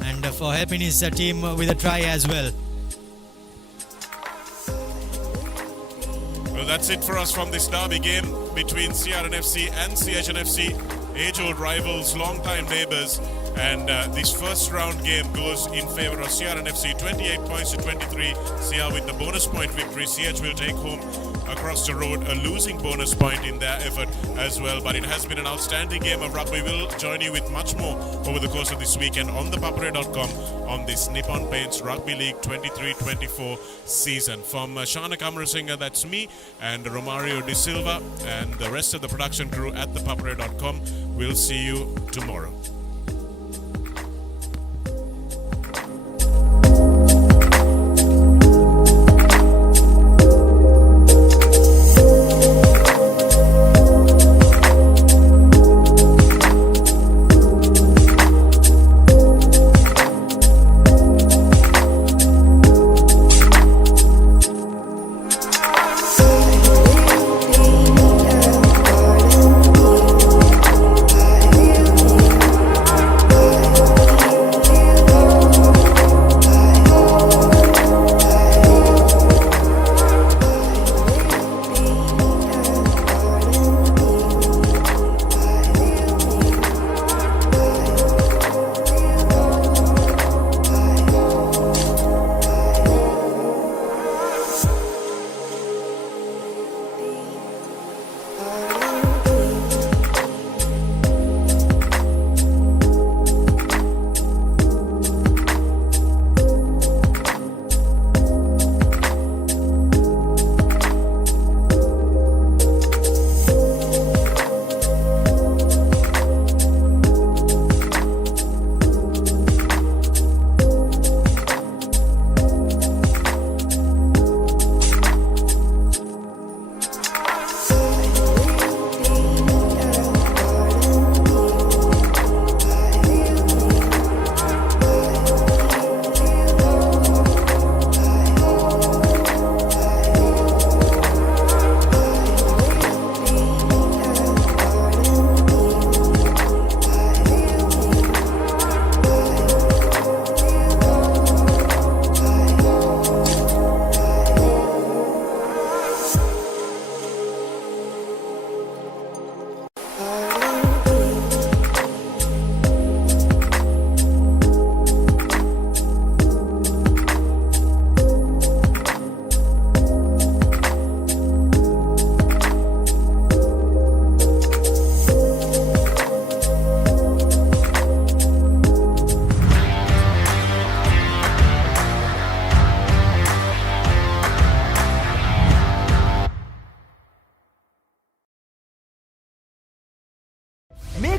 and for helping his team with a try as well. Well, that's it for us from this derby game between CR&FC and CH&FC, age-old rivals, long-time neighbours. And this first round game goes in favour of CR&FC, 28 points to 23. CR with the bonus point victory. CH will take home across the road a losing bonus point in their effort as well. But it has been an outstanding game of rugby. We'll join you with much more over the course of this weekend on the Papare.com on this Nippon Paints Rugby League 23-24 season. From Shana Kamarasinghe, that's me, and Romario De Silva and the rest of the production crew at the Papare.com. We'll see you tomorrow.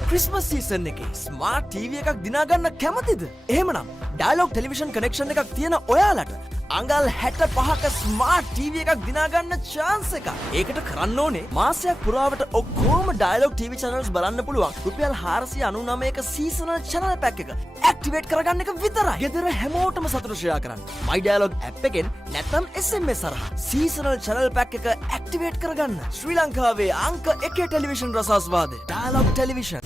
Christmas season එකේ smart TV එකක් දිනාගන්න කැමතිද? එහෙමනම් dialogue television connection එකක් තියෙන ඔයාලට අඟල් 65ක smart TV එකක් දිනාගන්න chance එකක්. ඒකට කරන්න ඕනේ මාසයක් පුරාවට ඔක්කොම ඩයලොග් ටීවී channels බලන්න පුළුවන් රුපියල් 499ක seasonal channel pack එක activate කරගන්න එක විතරයි. ගෙදර හැමෝටම සතුට ෂෙයා කරන්න. My Dialog app එකෙන් නැත්නම් SMS හරහා seasonal channel pack එක activate කරගන්න. ශ්‍රී ලංකාවේ අංක 1 television රසාස්වාදය Dialog Television.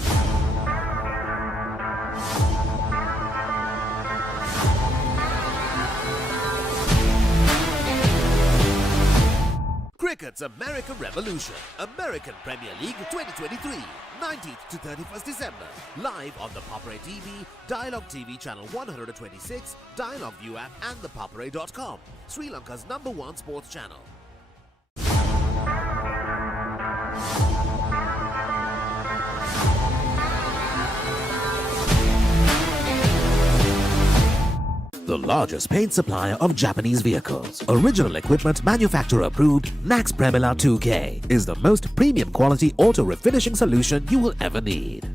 Cricket's America Revolution, American Premier League 2023, 19th to 31st December. Live on the Papare TV, Dialog TV channel 126, Dialog View app and the Papare.com, Sri Lanka's #1 sports channel. The largest paint supplier of Japanese vehicles. Original equipment manufacturer approved Nax Premila 2K is the most premium quality auto refinishing solution you will ever need.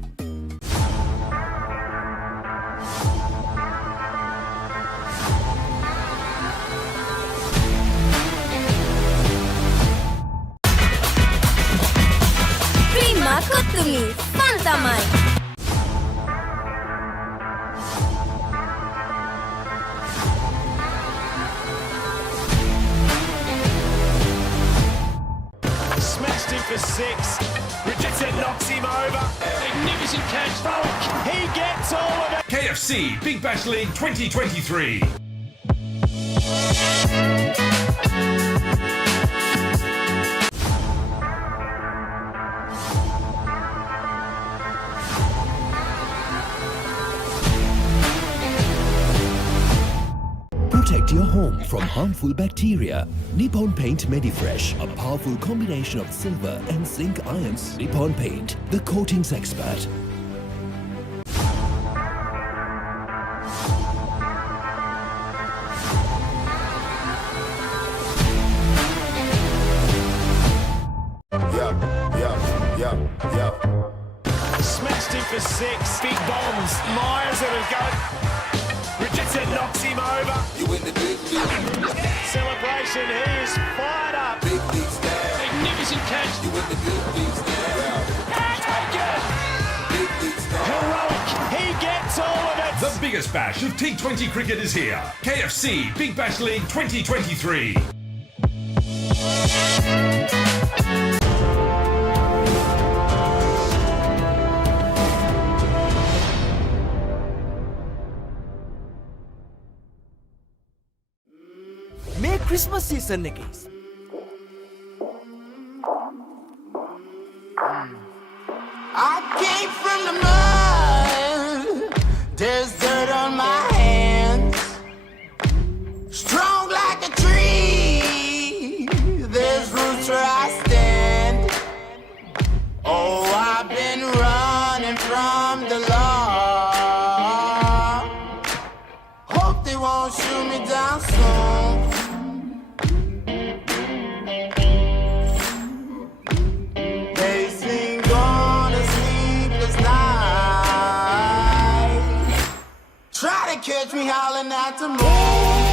Prima Kotumi, Fantamai. Smashed him for 6. Richardson knocks him over. Magnificent catch. Falk. He gets all of it. KFC Big Bash League 2023. Protect your home from harmful bacteria. Nippon Paint Medifresh, a powerful combination of silver and zinc ions. Nippon Paint, the coatings expert. Smashed him for 6. Big bombs. Myers at a go. Richardson knocks him over. You in the big league. Celebration. He is fired up. Big league style. Magnificent catch. You in the big league style. Taken. Big league style. Heroic. He gets all of it. The biggest bash of T20 cricket is here. KFC Big Bash League 2023. මේ Christmas season එකේ I came from the mud. There's dirt on my hands. Strong like a tree. There's roots where I stand. Oh, I've been running from the law. Hope they won't shoot me down soon. They sing on a sleepless night. Try to catch me howling at the moon.